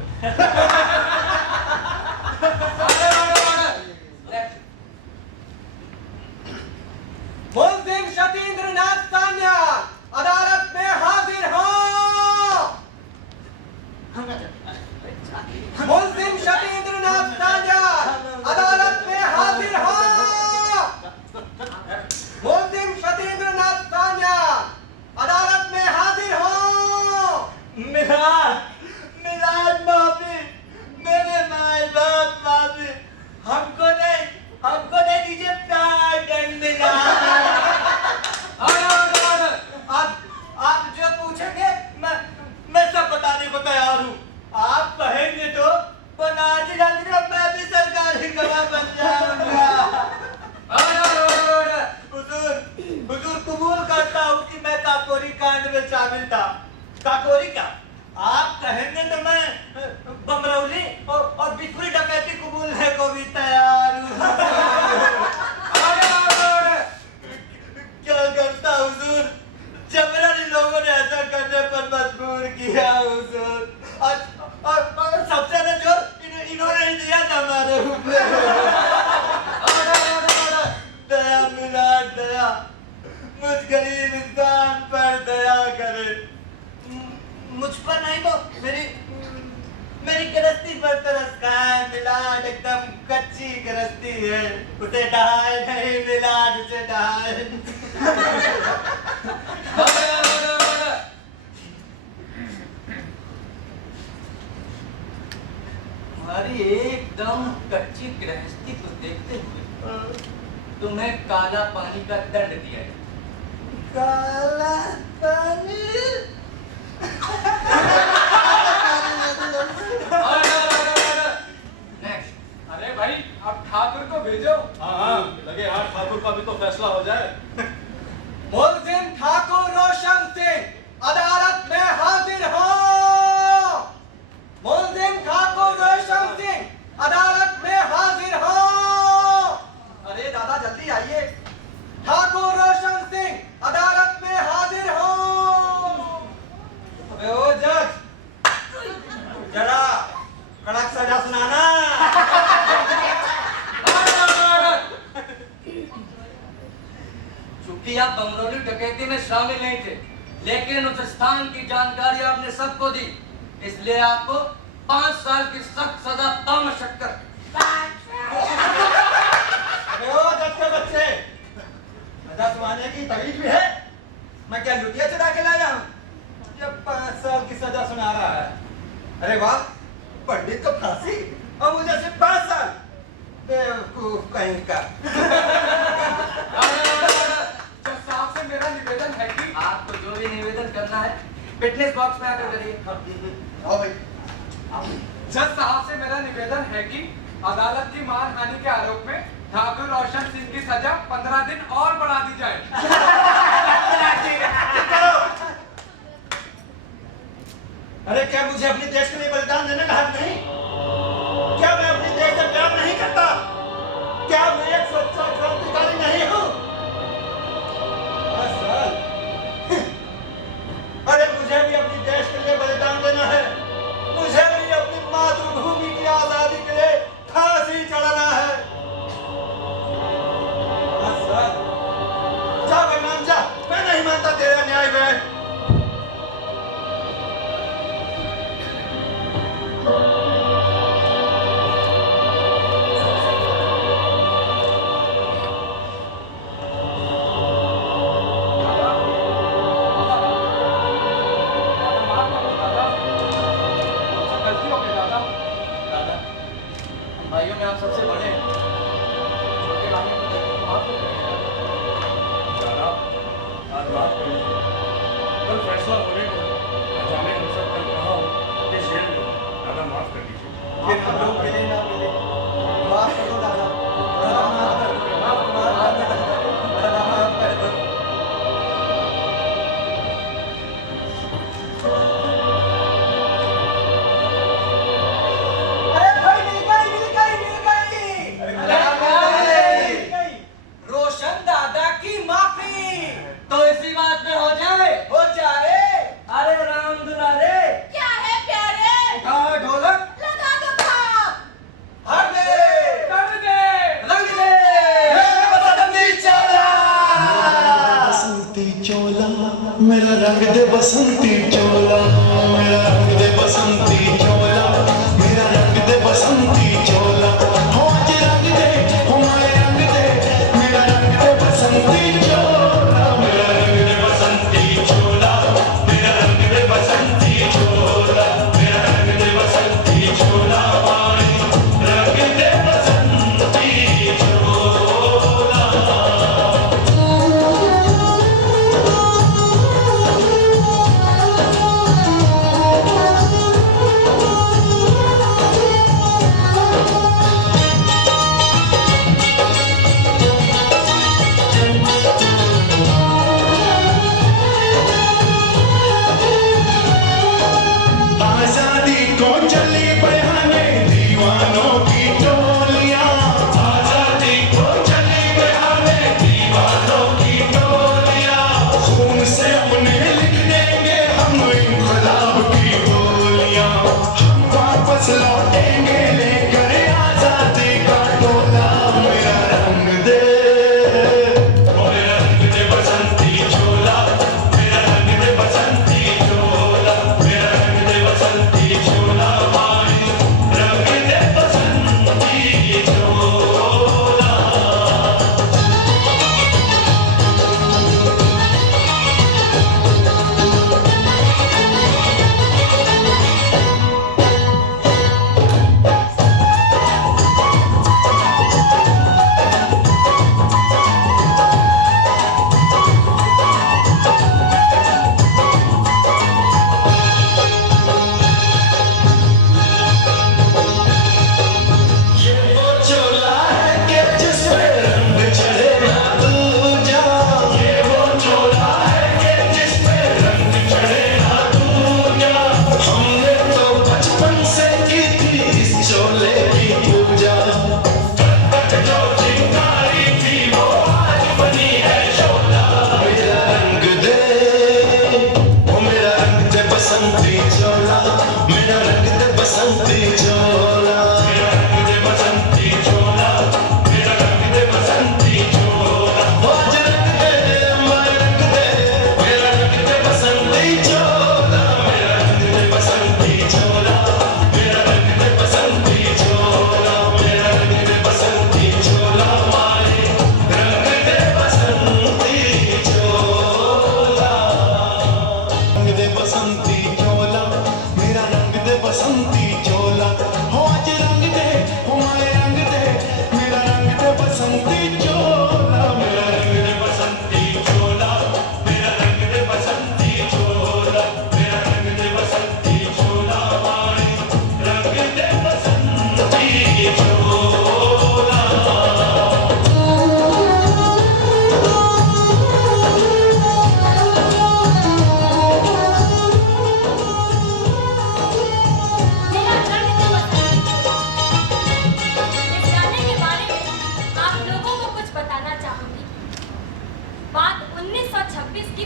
काबिल था। काकोरी का आप कहेंगे तो मैं बमरौली और बिखुरी डकैती कबूलने को भी तैयार हूँ। क्या करता हुजूर, जबरन इन लोगों ने ऐसा करने पर मजबूर किया हुजूर। और सबसे ना जो इन्होंने ही दिया था हमारे ऊपर। दया मिलाद दया, मुझ गरीब इंसान पर दया करे। मुझ पर नहीं तो मेरी गृहस्थी पर तरस का है। मिलाद एकदम कच्ची गृहस्थी है, उसे ढाए नहीं मिलाद, उसे ढाए। हमारी एकदम कच्ची गृहस्थी को देखते हुए तुम्हें काला पानी का दंड दिया है। काला पानी? अरे भाई अब ठाकुर को भेजो। हाँ, लगे हाथ ठाकुर का भी तो फैसला हो जाए। मुल्जिम ठाकुर रोशन सिंह अदालत में हाजिर हो। मुल्जिम ठाकुर रोशन सिंह अदालत में हाजिर हो। अरे दादा जल्दी आइए। ठाकुर रोशन सिंह अदालत में हाजिर हो। अबे ओ जज, जरा कड़क सजा सुनाना। चूंकि आप बमरौली डकैती में शामिल नहीं थे, लेकिन उस स्थान की जानकारी आपने सबको दी, इसलिए आपको 5 साल की सख्त सजा पामशक्कर। ओ जज के बच्चे, सजा सुनाने की तमीज भी है? मैं क्या लुटिया चुरा के लाया हूँ? ये 5 साल की सजा सुना रहा है। अरे वाह, पंडित तो फांसी और मुझे सिर्फ 5 साल। बेवकूफ कहीं का। जज साहब से मेरा निवेदन है कि आपको जो भी निवेदन करना है फिटनेस बॉक्स में आकर करिए। आओ भाई। जज साहब से मेरा निवेदन है कि अदालत की मानहानि के आरोप में ठाकुर रोशन सिंह की सजा 15 दिन और बढ़ा दी जाए। अरे क्या मुझे अपने देश के लिए बलिदान देने का हक नहीं? क्या मैं अपने देश से प्यार नहीं करता? क्या मैं एक सच्चा क्रांतिकारी नहीं हूँ? अरे मुझे भी अपने देश के लिए बलिदान देना है। मुझे भी अपनी मातृभूमि की आजादी के लिए फांसी चढ़ाना है। जा भाई, मान जा। मैं नहीं मानता तेरा न्याय में। भाइयों में आप सबसे बड़े हैं, छोटे भाइयों को देखकर माफ कर दीजिए। दादा, आज बात करिए। कल फैसला होने को जाने हम सब कल कहाँ हो ये शेयर करो। दादा माफ कर दीजिए। फिर हम लोग मिले ना मिले, माफ कर दो दादा। दादा माफ कर दो, माफ कर दो, दादा माफ कर दो। अरे भाई मिल गई। रोशन दादा की माफी तो इसी बात में हो जाए। हो जाए। अरे राम दुलारे, क्या है प्यारे? कहा ढोलक लगा दो थाप। हर दे कर दे। रंग दे बसंती चोला। बसंती चोला मेरा रंग दे, बसंती चोला मेरा रंग दे, बसंती चोला मेरा रंग दे, बसंती चोला। हो जी रंग दे, हमारे रंग दे, मेरा रंग दे, बसंती चोला मेरा रंग दे, बसंती चोला मेरा रंग दे, बसंती चोला मेरा रंग दे, बसंती चोला पानी रंग दे, बसंती चोला।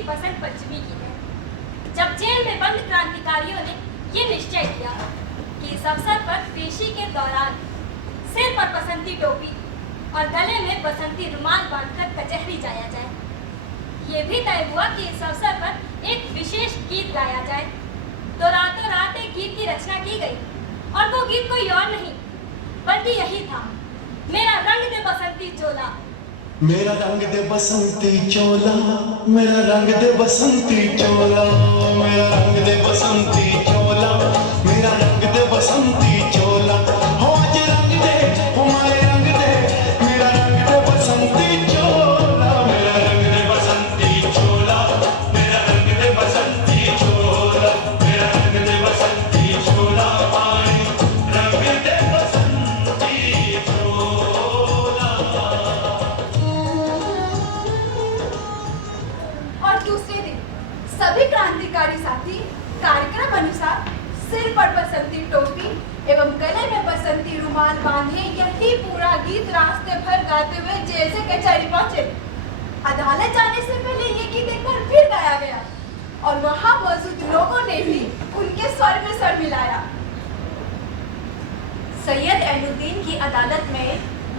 बसंत पंचमी की है, जब जेल में बंद क्रांतिकारियों ने ये निश्चय किया कि इस अवसर पर पेशी के दौरान सिर पर बसंती टोपी और गले में बसंती रुमाल बांधकर कचहरी जाया जाए। ये भी तय हुआ कि इस अवसर पर एक विशेष गीत गाया जाए। तो रातों रात एक गीत की रचना की गई और वो गीत कोई और नहीं बल्कि यही था, मेरा रंग दे बसंती चोला। मेरा रंग दे बसंती चोला, मेरा रंग दे बसंती चोला, मेरा रंग दे बसंती चोला, मेरा रंग दे बसंती चोला। हो आज रंग दे, हो मारे रंग दे, मेरा रंग दे बसंती चोला, मेरा रंग दे बसंती चोला, मेरा रंग दे बसंती चोला, मेरा रंग दे बसंती चोला, मारे रंग दे बसंती चोला। और दूसरे दिन सभी क्रांतिकारी साथी कार्यक्रम अनुसार सिर पर बसंती टोपी एवं गले में बसंती रुमाल बांधे यही पूरा गीत रास्ते भर गाते हुए जेल से कचहरी पहुंचे। अदालत जाने से पहले ये गीत एक बार फिर गाया गया और वहां मौजूद लोगों ने भी उनके स्वर में स्वर मिलाया। सैयद ऐनुद्दीन की अदालत में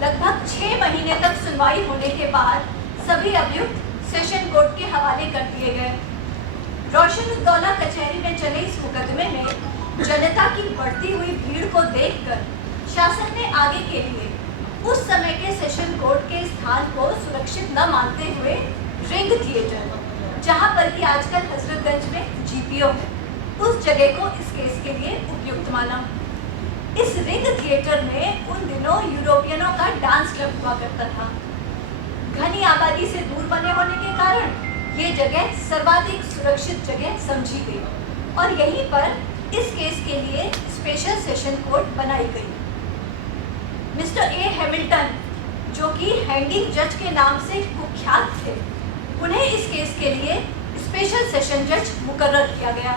लगभग 6 महीने तक सुनवाई होने के बाद सभी अभियुक्त सेशन कोर्ट के हवाले कर दिए गए। रोशनुद्दौला कचहरी में चले इस मुकदमे में जनता की बढ़ती हुई भीड़ को देखकर शासन ने आगे के लिए उस समय के सेशन कोर्ट के स्थान को सुरक्षित न मानते हुए रिंग थिएटर, जहां पर कि आजकल हजरतगंज में जीपीओ है, उस जगह को इस केस के लिए उपयुक्त माना। इस रिंग थिएटर में उन दिनों यूरोपियनों का डांस क्लब हुआ करता था। घनी आबादी से दूर बने होने के कारण ये जगह सर्वाधिक सुरक्षित जगह समझी गई और यहीं पर इस केस के लिए स्पेशल सेशन कोर्ट बनाई गई। मिस्टर ए हैमिल्टन, जो कि हैंगिंग जज के नाम से कुख्यात थे, उन्हें इस केस के लिए स्पेशल सेशन जज मुकर्रर किया गया।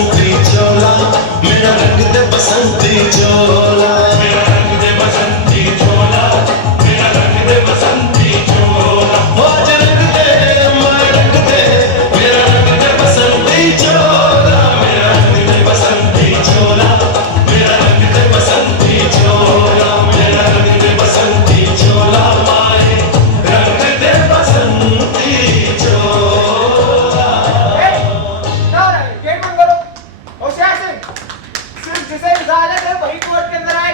बसंती चोला, मेरा रंग दे बसंती चोला, मेरा रंग दे बसंती चोला, मेरा रंग दे बसंती चोला। आज रंग दे, मैं रंग दे, मेरा रंग दे बसंती चोला, मेरा रंग दे बसंती चोला, मेरा रंग दे बसंती चोला, मेरा रंग दे बसंती चोला, माए रंग दे बसंती चोला। गेट बंद करो। होशियार सिंह, सिर्फ जिसे इजाजत है वही कोर्ट के अंदर आए।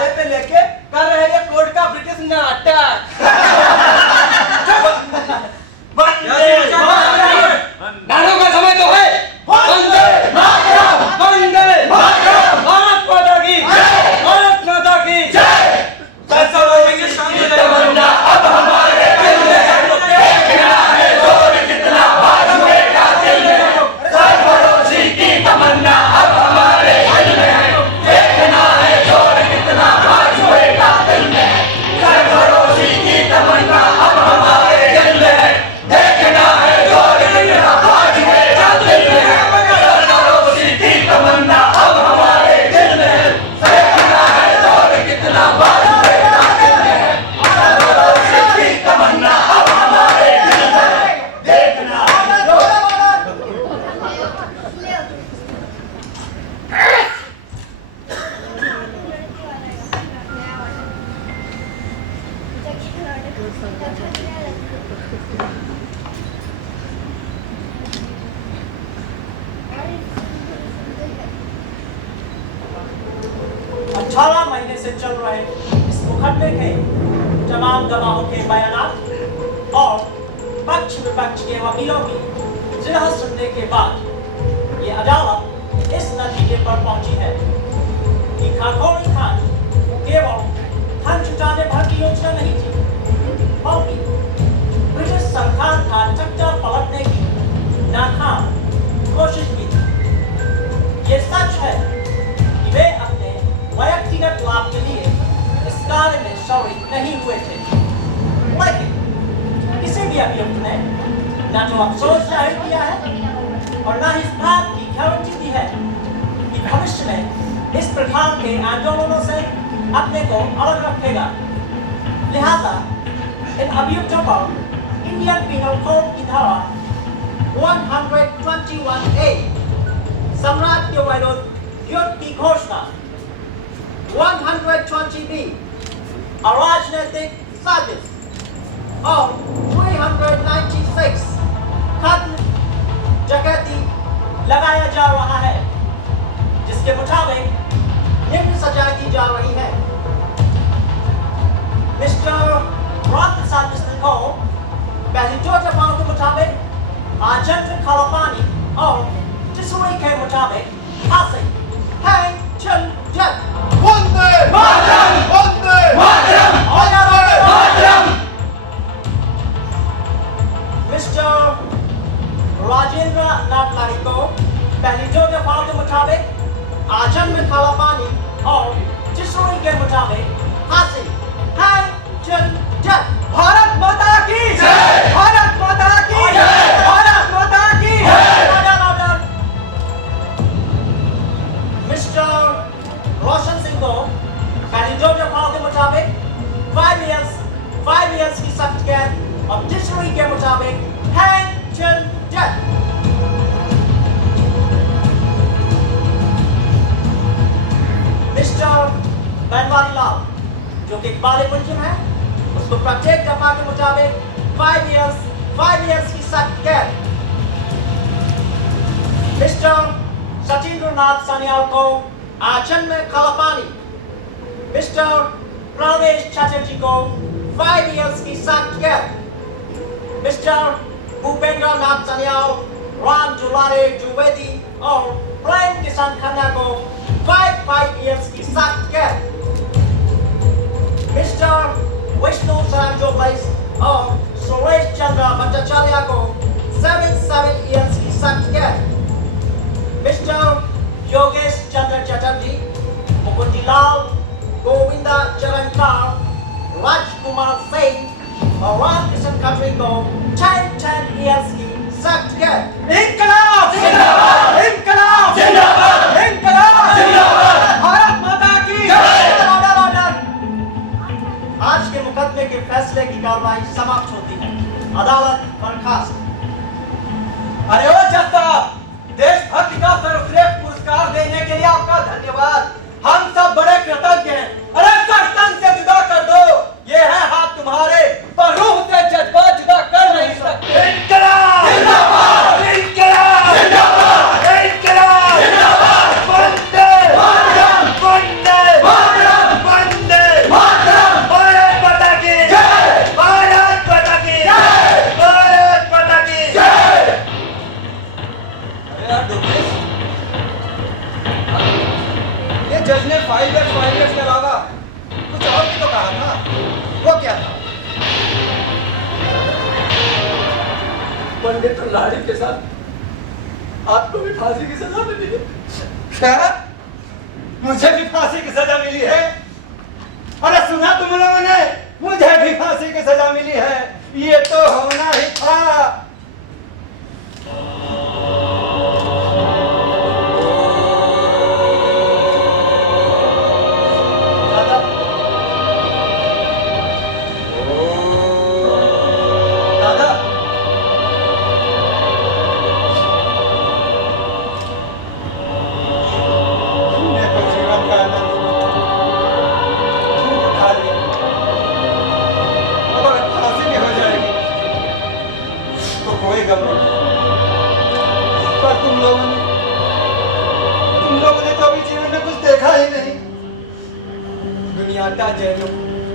मारे पे लेके कर रहे ये कोर्ट का ब्रिटिश नाटक। नारों का समय तो है। वंदे मातरम, वंदे मातरम, भारत माता की जय, भारत माता की जय। सब बोलेंगे शांति से। तमन्ना अब हमारे दिल में, देखना है जोर कितना बाजुएगा दिल में। सरफरोशी की तमन्ना अब हमारे दिल में, देखना है जोर कितना बाजुएगा दिल में। सरफरोशी की तमन्ना अब हमारे दिल में, देखना है जोर कितना बाजुएगा दिल में। सरफरोशी की तमन्ना अब हमारे दिल में, देखना है जोर कितना बाजुएगा दिल में। सरफरोशी की तमन्ना अब हमारे दिल में, देखना है जोर। अठारह महीने से चल रहे इस मुकदमे के तमाम गवाहों के बयानात और पक्ष विपक्ष के वकीलों की जिरह सुनने के बाद ये अदालत इस नतीजे पर पहुंची है कि काकोरी खान केवल धन जुटाने भर की योजना नहीं थी, बल्कि ब्रिटिश सरकार का चक्कर पलटने की नाकाम कोशिश भी थी। ये सच है कि वे अपने व्यक्तिगत लाभ के लिए इस कार्य में शामिल नहीं हुए थे, लेकिन किसी भी अभियुक्त ने न तो अफसोस जाहिर किया है और न ही इस बात की गारंटी दी है कि भविष्य में इस प्रकार के आंदोलनों से अपने को अलग रखेगा। लिहाजा इन अभियुक्तों पर इंडियन पीनल कोड की धारा 121A सम्राट के विरुद्ध युद्ध की घोषणा, 120B अराजनैतिक साजिश और 396 कत्ल डकैती लगाया जा रहा है, जिसके मुताबिक निम्न सजा दी जा रही है। मिस्टर राम प्रसाद मिश्र को पहली 2 दफाओं के मुताबिक आजन्म खालापानी और तीसरी के मुताबिक फांसी है। चल जट वंदे मातरम, वंदे मातरम, वंदे मातरम। मिस्टर राजेंद्र नाथ को पहली 2 दफाओं के मुताबिक आजन्म खालापानी और तीसरी के मुताबिक फांसी है। चल जट भारत माता की जय, भारत माता की जय, भारत माता की जय। मिस्टर रोशन सिंह को पहली 2 दफाओं के मुताबिक 5 years की सख्त कैद और तीसरी के मुताबिक है। चल जट मिस्टर बनवारी लाल जो कि इकबाल मुलजिम है, उसको प्रत्येक दफा के मुताबिक 5 years की सख्त कैद। मिस्टर सचिंद्र नाथ सान्याल को आजन्म खालापानी, मिस्टर प्रवेश चटर्जी को 5 years की सख्त कैद, मिस्टर भूपेंद्र नाथ सान्याल, राम दुलारे द्विवेदी और प्रेम किसान खन्ना को 5 years की सख्त कैद, मिस्टर विष्णु सरांजोबैस और सुरेश चंद्र भट्टाचार्य को 7 years की सख्त कैद, मिस्टर योगेश चंद्र चटर्जी, मुकुंदलाल, गोविंदा चरणकार, राजकुमार सिंह और रामकिशन खत्री को 10 years की सख्त कैद। इंकलाब जिंदाबाद, इंकलाब जिंदाबाद, इंकलाब जिंदाबाद, भारत माता की जय। आज के मुकदमे के फैसले की कार्रवाई समाप्त होती है। अदालत बर्खास्त। अरे ओ जज साहब, देशभक्ति का सर्वश्रेष्ठ पुरस्कार देने के लिए आपका धन्यवाद। हम सब बड़े कृतज्ञ हैं। अरे सर तन से जुदा कर दो, ये है हाथ तुम्हारे, पर रूह से जज्बा जुदा कर नहीं सकते। इंकलाब जिंदाबाद, इंकलाब जिंदाबाद, इंकलाब जिंदाबाद, वंदे मातरम, वंदे मातरम, वंदे लिटिल लाड़ी के साथ आपको भी फांसी की सजा मिली है। क्या? मुझे भी फांसी की सजा मिली है? अरे सुना तुम लोगों ने, मुझे भी फांसी की सजा मिली है। ये तो होना ही था।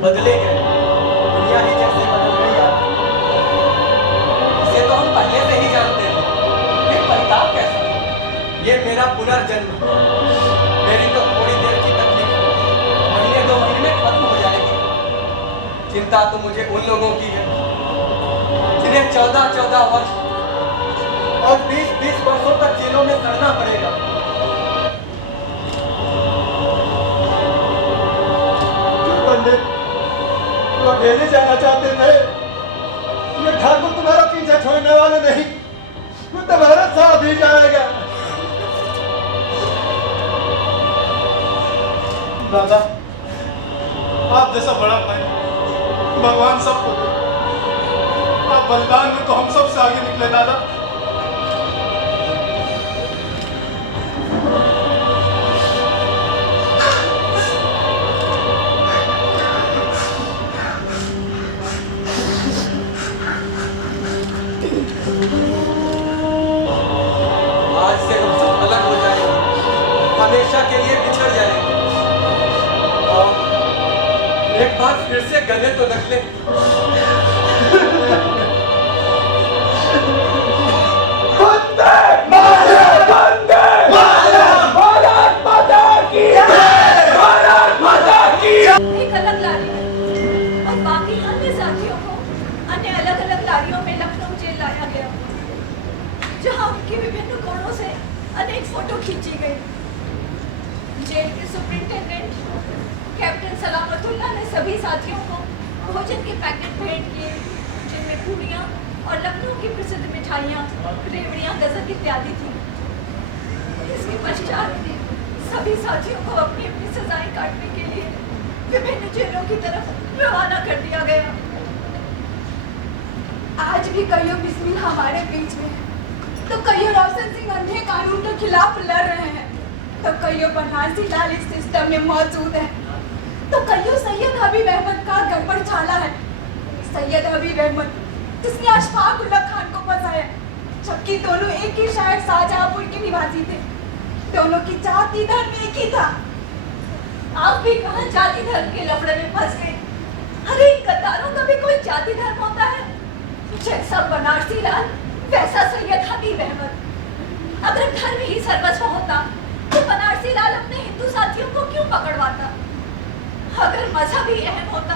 बदले गए, दुनिया ही जैसे बदल गई है। इसे तो हम पहले से ही जानते थे। ये परिताप कैसा? ये मेरा पुनर्जन्म, मेरी तो थोड़ी देर की तकलीफ महीने 2 महीने में खत्म हो जाएगी। चिंता तो मुझे उन लोगों की है जिन्हें 14-14 वर्ष और 20-20 वर्षों तक जेलों में सड़ना पड़ेगा। तो अकेले जाना चाहते थे। ये ठाकुर तुम्हारा पीछा छोड़ने वाले नहीं, वो तुम्हारा साथ ही जाएगा। दादा, आप जैसा बड़ा भाई भगवान सबको दे। आप बलिदान में तो हम सबसे आगे निकले दादा। हमेशा के लिए बिछड़ जाएंगे और एक बार फिर से गले तो लग ले। एक अलग लारी में और बाकी अन्य साथियों को अन्य अलग-अलग लारियों में लखनऊ जेल लाया गया, जहां उनके विभिन्न कोणों से अनेक फोटो खींची गई। जेल के सुपरिंटेंडेंट कैप्टन सलामतुल्लाह ने सभी साथियों को भोजन के पैकेट भेंट किए, जिनमें पूड़ियाँ और लखनऊ की प्रसिद्ध मिठाइयाँ, रेवड़ियाँ, गजक इत्यादि थी। इसके पश्चात सभी साथियों को अपनी अपनी सजाएं काटने के लिए विभिन्न जेलों की तरफ रवाना कर दिया गया। आज भी कईयों बिस्मिल हमारे बीच में है, तो कईयों रोशन सिंह अंधे कानून के खिलाफ लड़ रहे हैं, तो कईयों बनारसी लाल इस सिस्टम में मौजूद है, तो कईयों सैयद हबीब अहमद का गड़बड़ चाला है। सैयद हबीब अहमद जिसने अशफाक उल्ला खान को फंसाया, जबकि दोनों एक ही शहर शाहजहांपुर के निवासी थे। दोनों की जाति धर्म एक ही था। आप भी कहाँ जाति धर्म के लफड़े में फंस गए? अरे इन गद्दारों का भी कोई जाति धर्म होता है? जैसा बनारसी लाल वैसा सैयद हबीब अहमद। अगर धर्म ही सर्वस्व होता तो बनारसी लाल अपने हिंदू साथियों को क्यों पकड़वाता? अगर मजहब ही अहम होता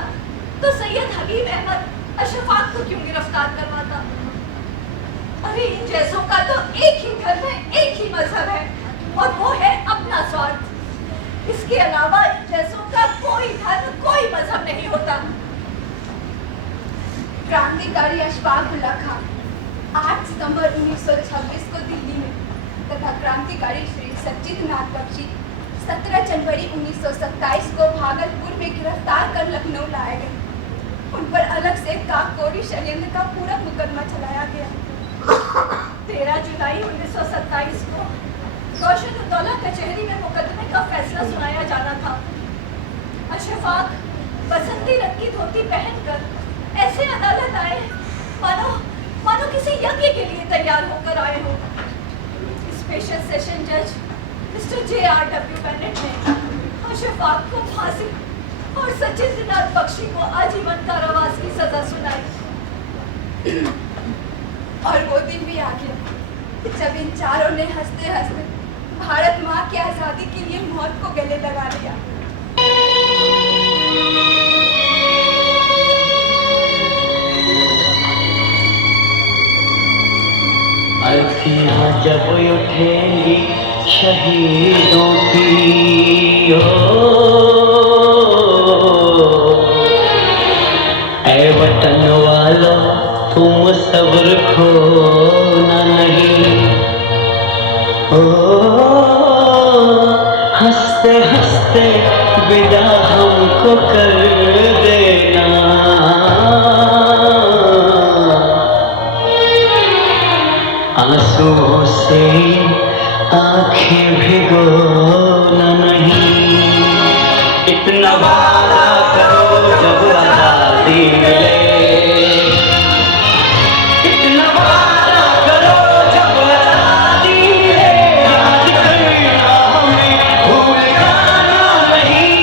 तो सैयद हबीब अहमद अशफाक को क्यों गिरफ्तार करवाता? अरे इन जैसों का तो एक ही धर्म है, एक ही मजहब है, और वो है अपना स्वार्थ। इसके अलावा इन जैसों का कोई धर्म, कोई मजहब नहीं होता। क्रांतिकारी अशफाक उल्ला खान 8 सितंबर 1926 को दिल्ली में तथा क्रांतिकारी श्री सच्चिदानंद बख्शी 17 जनवरी 1927 को भागलपुर में गिरफ्तार कर लखनऊ लाए गए। उन पर अलग से काकोरी षड्यंत्र का पूरा मुकदमा चलाया गया। 13 जुलाई 1927 को रोशन-उद-दौला कचहरी में मुकदमे का फैसला सुनाया जाना था। अशफाक बसंती रंग की धोती पहनकर ऐसे अदालत आए मानो किसी यज्ञ के लिए तैयार होकर आए हो। स्पेशल सेशन जज मिस्टर J.R.W. बेनेट ने अशफाक को फांसी और सच्चिदानंद बख्शी को आजीवन कारावास की सजा सुनाई। और वो दिन भी आ गया जब इन चारों ने हंसते हंसते भारत माँ की आजादी के लिए मौत को गले लगा लिया। जब उठेंगी शहीदों की ऐ वतन वालों तुम सब्र खोना नहीं। हंसते हंसते विदा हमको कर देना। आंसुओं से आंखें भिगोना नहीं। इतना वादा करो जब आजादी मिले, इतना वादा करो जब आजादी मिले। याद करना हमें भूल जाना नहीं।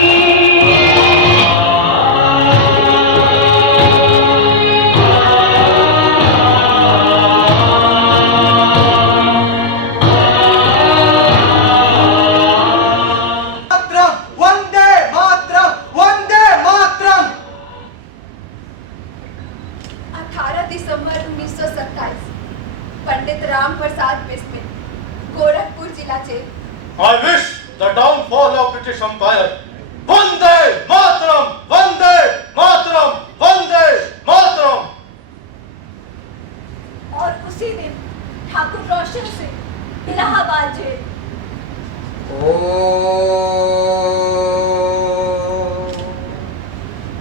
वंदे मातरम, वंदे मातरम। 18 दिसंबर 1927 पंडित राम प्रसाद बिस्मिल, गोरखपुर जिल्ह्याचे I wish the downfall of British Empire. Vande Mataram, Vande Mataram, Vande Mataram. और उसी दिन ठाकुर रोशन सिंह इलाहाबाद जेल।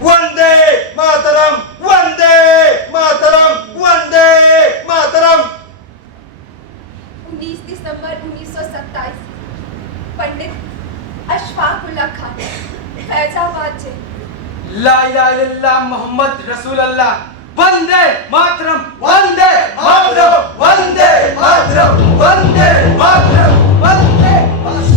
वंदे मातरम, वंदे मातरम, वंदे मातरम। 19 दिसंबर 1927 पंडित अशफाकुल्ला खान, फैजाबाद जेल। ला इलाहा इल्लल्लाह मोहम्मद रसूल अल्लाह। वंदे मातरम, वंदे मातरम, वंदे मातरम, वंदे मातरम, वंदे मातरम।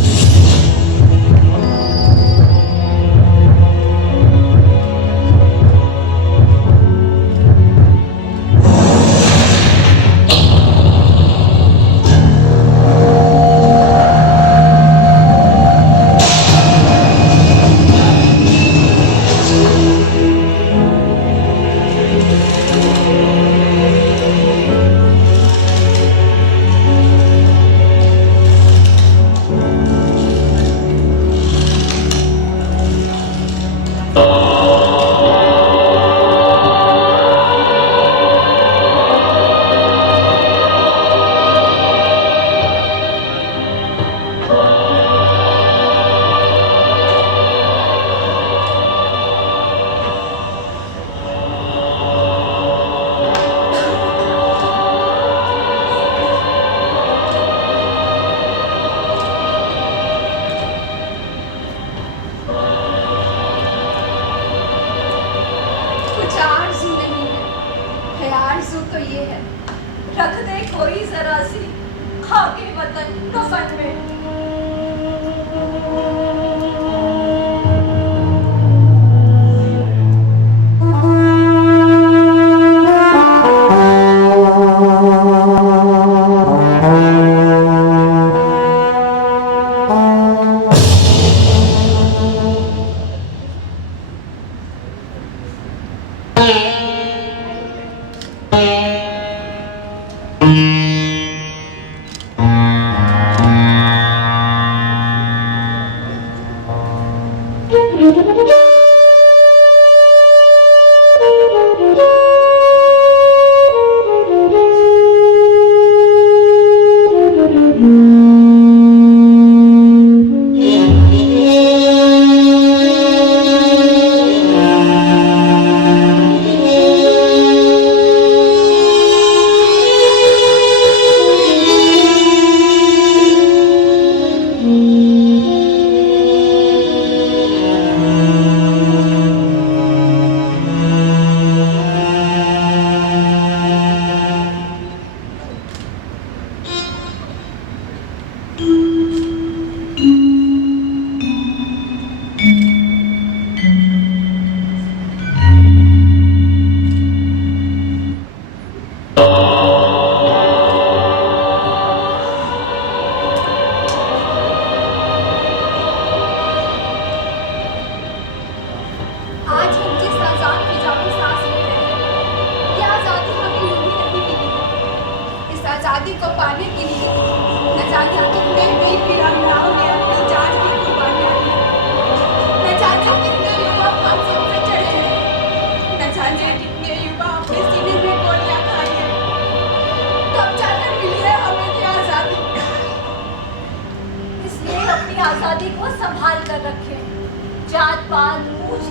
रख दे कोई जरा सी खाके वतन कफन में।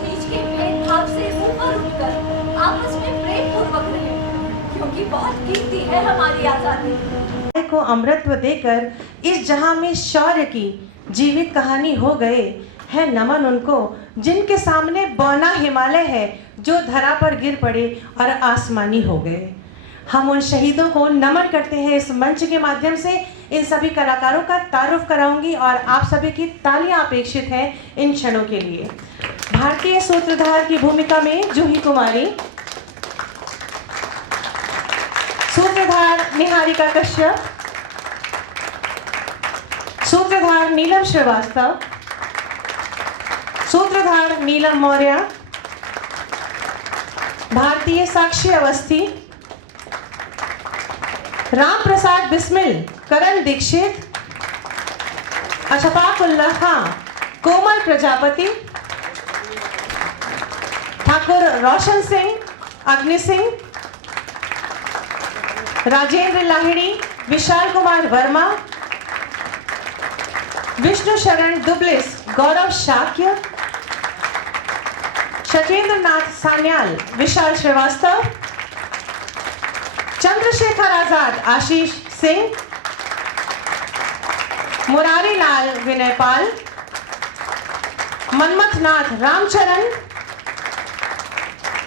बीच के भेदभाव से ऊपर उठकर आपस में प्रेम पूर्वक रहें, क्योंकि बहुत कीमती है हमारी आजादी। को अमृतत्व देकर इस जहां में शौर्य की जीवित कहानी हो गए, है नमन उनको जिनके सामने बौना हिमालय है जो धरा पर गिर पड़े और आसमानी हो गए। हम उन शहीदों को नमन करते हैं। इस मंच के माध्यम से इन सभी कलाकारों का तारुफ कराऊंगी और आप सभी की तालियां अपेक्षित हैं इन क्षणों के लिए। भारतीय सूत्रधार की भूमिका में जूही कुमारी, सूत्रधार निहारिका कश्यप, सूत्रधार नीलम श्रीवास्तव, सूत्रधार नीलम मौर्य, भारतीय साक्षी अवस्थी, राम प्रसाद बिस्मिल, करण दीक्षित, अशफाकुल्लाह खां, कोमल प्रजापति, ठाकुर रोशन सिंह, अग्नि सिंह, राजेंद्र लाहिड़ी, विशाल कुमार वर्मा, विष्णु शरण दुबलिस, गौरव शाक्य, शचेंद्र नाथ सान्याल, विशाल श्रीवास्तव, चंद्रशेखर आजाद, आशीष सिंह, मुरारी लाल विनय पाल, मनमथ नाथ रामचरण,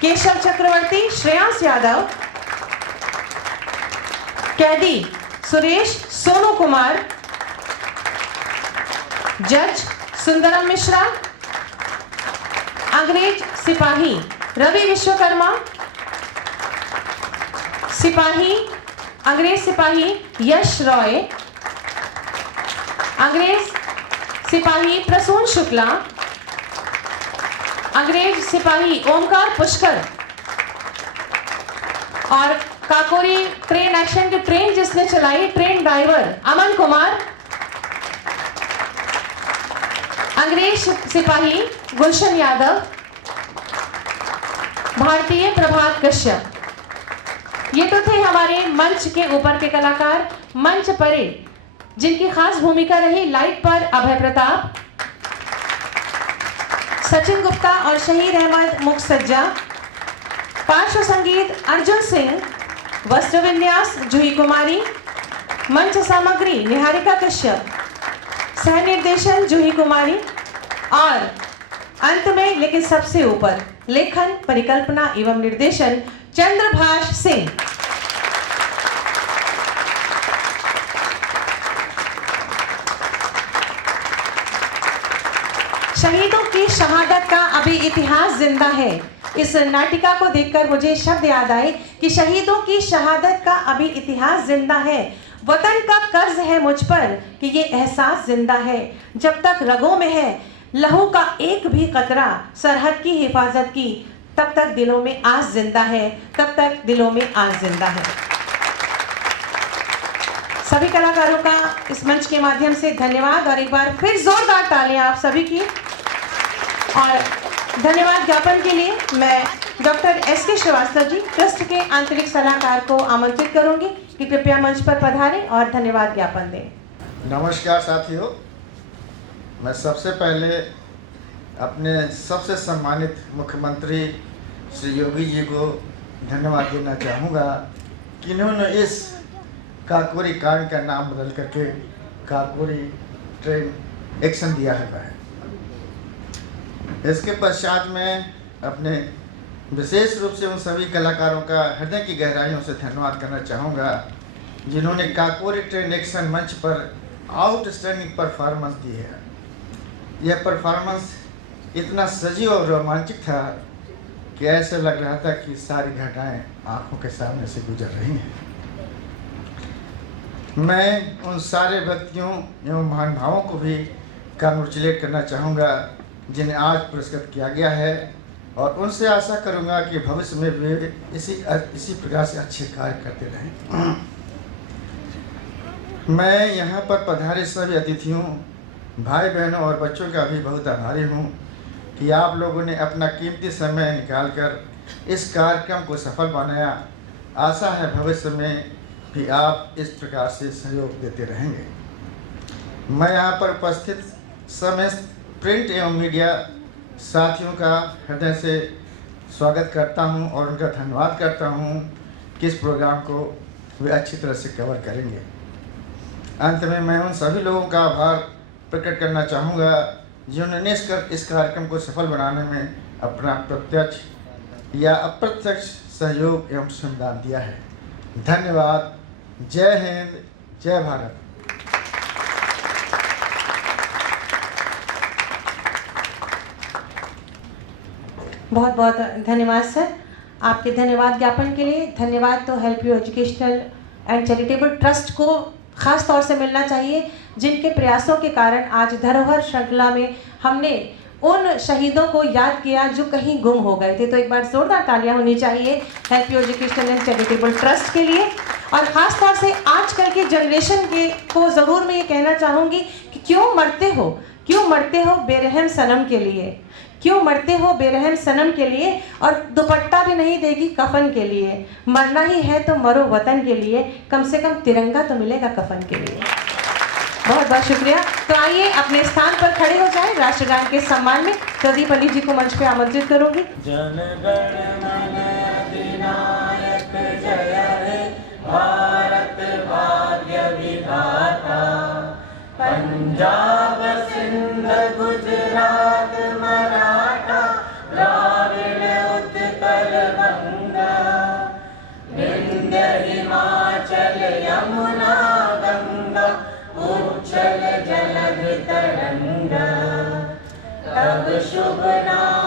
केशव चक्रवर्ती, श्रेयांश यादव, कैदी सुरेश सोनू कुमार, जज सुंदरम मिश्रा, अंग्रेज सिपाही रवि विश्वकर्मा, सिपाही अंग्रेज सिपाही यश रॉय, अंग्रेज सिपाही प्रसून शुक्ला, अंग्रेज सिपाही ओमकार पुष्कर और काकोरी ट्रेन एक्शन की ट्रेन जिसने चलाई ट्रेन ड्राइवर अमन कुमार, अंग्रेज सिपाही गुलशन यादव, भारतीय प्रभात कश्यप। ये तो थे हमारे मंच के ऊपर के कलाकार। मंच परे जिनकी खास भूमिका रही लाइट पर अभय प्रताप, सचिन गुप्ता और शहीद अहमद मुखसज्जा, पार्श्व संगीत अर्जुन सिंह, वस्त्र विन्यास जूही कुमारी, मंच सामग्री निहारिका कश्यप, सह निर्देशन जूही कुमारी और अंत में लेकिन सबसे ऊपर लेखन परिकल्पना एवं निर्देशन चंद्रभाष सिंह। शहीदों की शहादत का अभी इतिहास जिंदा है। इस नाटिका को देखकर मुझे शब्द याद आए कि शहीदों की शहादत का अभी इतिहास जिंदा है। वतन का कर्ज है मुझ पर कि ये एहसास जिंदा है। जब तक रगों में है लहू का एक भी कतरा सरहद की हिफाजत की, तब तक दिलों में आस जिंदा है, तब तक दिलों में आस जिंदा है। सभी कलाकारों का इस मंच के माध्यम से धन्यवाद और एक बार फिर जोरदार तालियां आप सभी की। और धन्यवाद ज्ञापन के लिए मैं doctor S K. Srivastava ji trust के आंतरिक सलाहकार को आमंत्रित करूंगी कि कृपया मंच पर पधारें और धन्यवाद ज्ञापन दें। नमस्कार साथियों, मैं सबसे पहले अपने सबसे सम्मानित मुख्यमंत्री श्री योगी जी को धन्यवाद देना चाहूँगा कि इन्होंने इस काकोरी कांड का नाम बदल करके काकोरी ट्रेन एक्शन दिया है। इसके पश्चात में अपने विशेष रूप से उन सभी कलाकारों का हृदय की गहराइयों से धन्यवाद करना चाहूँगा जिन्होंने काकोरी ट्रेन एक्शन मंच पर आउटस्टैंडिंग परफॉर्मेंस दी है। यह परफॉर्मेंस इतना सजीव और रोमांचक था कि ऐसे लग रहा था कि सारी घटनाएं आंखों के सामने से गुजर रही हैं। मैं उन सारे व्यक्तियों एवं महानुभावों को भी कांग्रेचुलेट करना चाहूँगा जिन्हें आज पुरस्कृत किया गया है और उनसे आशा करूँगा कि भविष्य में वे इसी प्रकार से अच्छे कार्य करते रहें। मैं यहाँ पर पधारे सभी अतिथियों, भाई बहनों और बच्चों का भी बहुत आभारी हूँ कि आप लोगों ने अपना कीमती समय निकालकर इस कार्यक्रम को सफल बनाया। आशा है भविष्य में भी आप इस प्रकार से सहयोग देते रहेंगे। मैं यहाँ पर उपस्थित समस्त प्रिंट एवं मीडिया साथियों का हृदय से स्वागत करता हूं और उनका धन्यवाद करता हूं कि इस प्रोग्राम को वे अच्छी तरह से कवर करेंगे। अंत में मैं उन सभी लोगों का आभार प्रकट करना चाहूँगा जिन्होंने इस कार्यक्रम को सफल बनाने में अपना प्रत्यक्ष या अप्रत्यक्ष सहयोग एवं श्रमदान दिया है। धन्यवाद। जय हिंद, जय भारत। बहुत बहुत धन्यवाद सर। आपके धन्यवाद ज्ञापन के लिए धन्यवाद तो help you educational and charitable trust को खास तौर से मिलना चाहिए, जिनके प्रयासों के कारण आज धरोहर श्रृंखला में हमने उन शहीदों को याद किया जो कहीं गुम हो गए थे। तो एक बार जोरदार तालियां होनी चाहिए help you educational and charitable trust के लिए। और ख़ास तौर से आजकल के जनरेशन के को ज़रूर मैं ये कहना चाहूँगी कि क्यों मरते हो बेरहम सनम के लिए, क्यों मरते हो बेरहम सनम के लिए, और दुपट्टा भी नहीं देगी कफन के लिए। मरना ही है तो मरो वतन के लिए, कम से कम तिरंगा तो मिलेगा कफन के लिए। बहुत बहुत शुक्रिया। तो आइए अपने स्थान पर खड़े हो जाएं। राष्ट्रगान के सम्मान में प्रदीप अली जी को मंच पे आमंत्रित करूंगी। जन गण मन अधिनायक जय हे भारत भाग्य विधाता, पंजाब सिंध गुजरात मराठा द्राविड़ उत्कल बंगा, विंध्य हिमाचल यमुना गंगा उच्छल जलधि तरंगा, तब शुभ नाम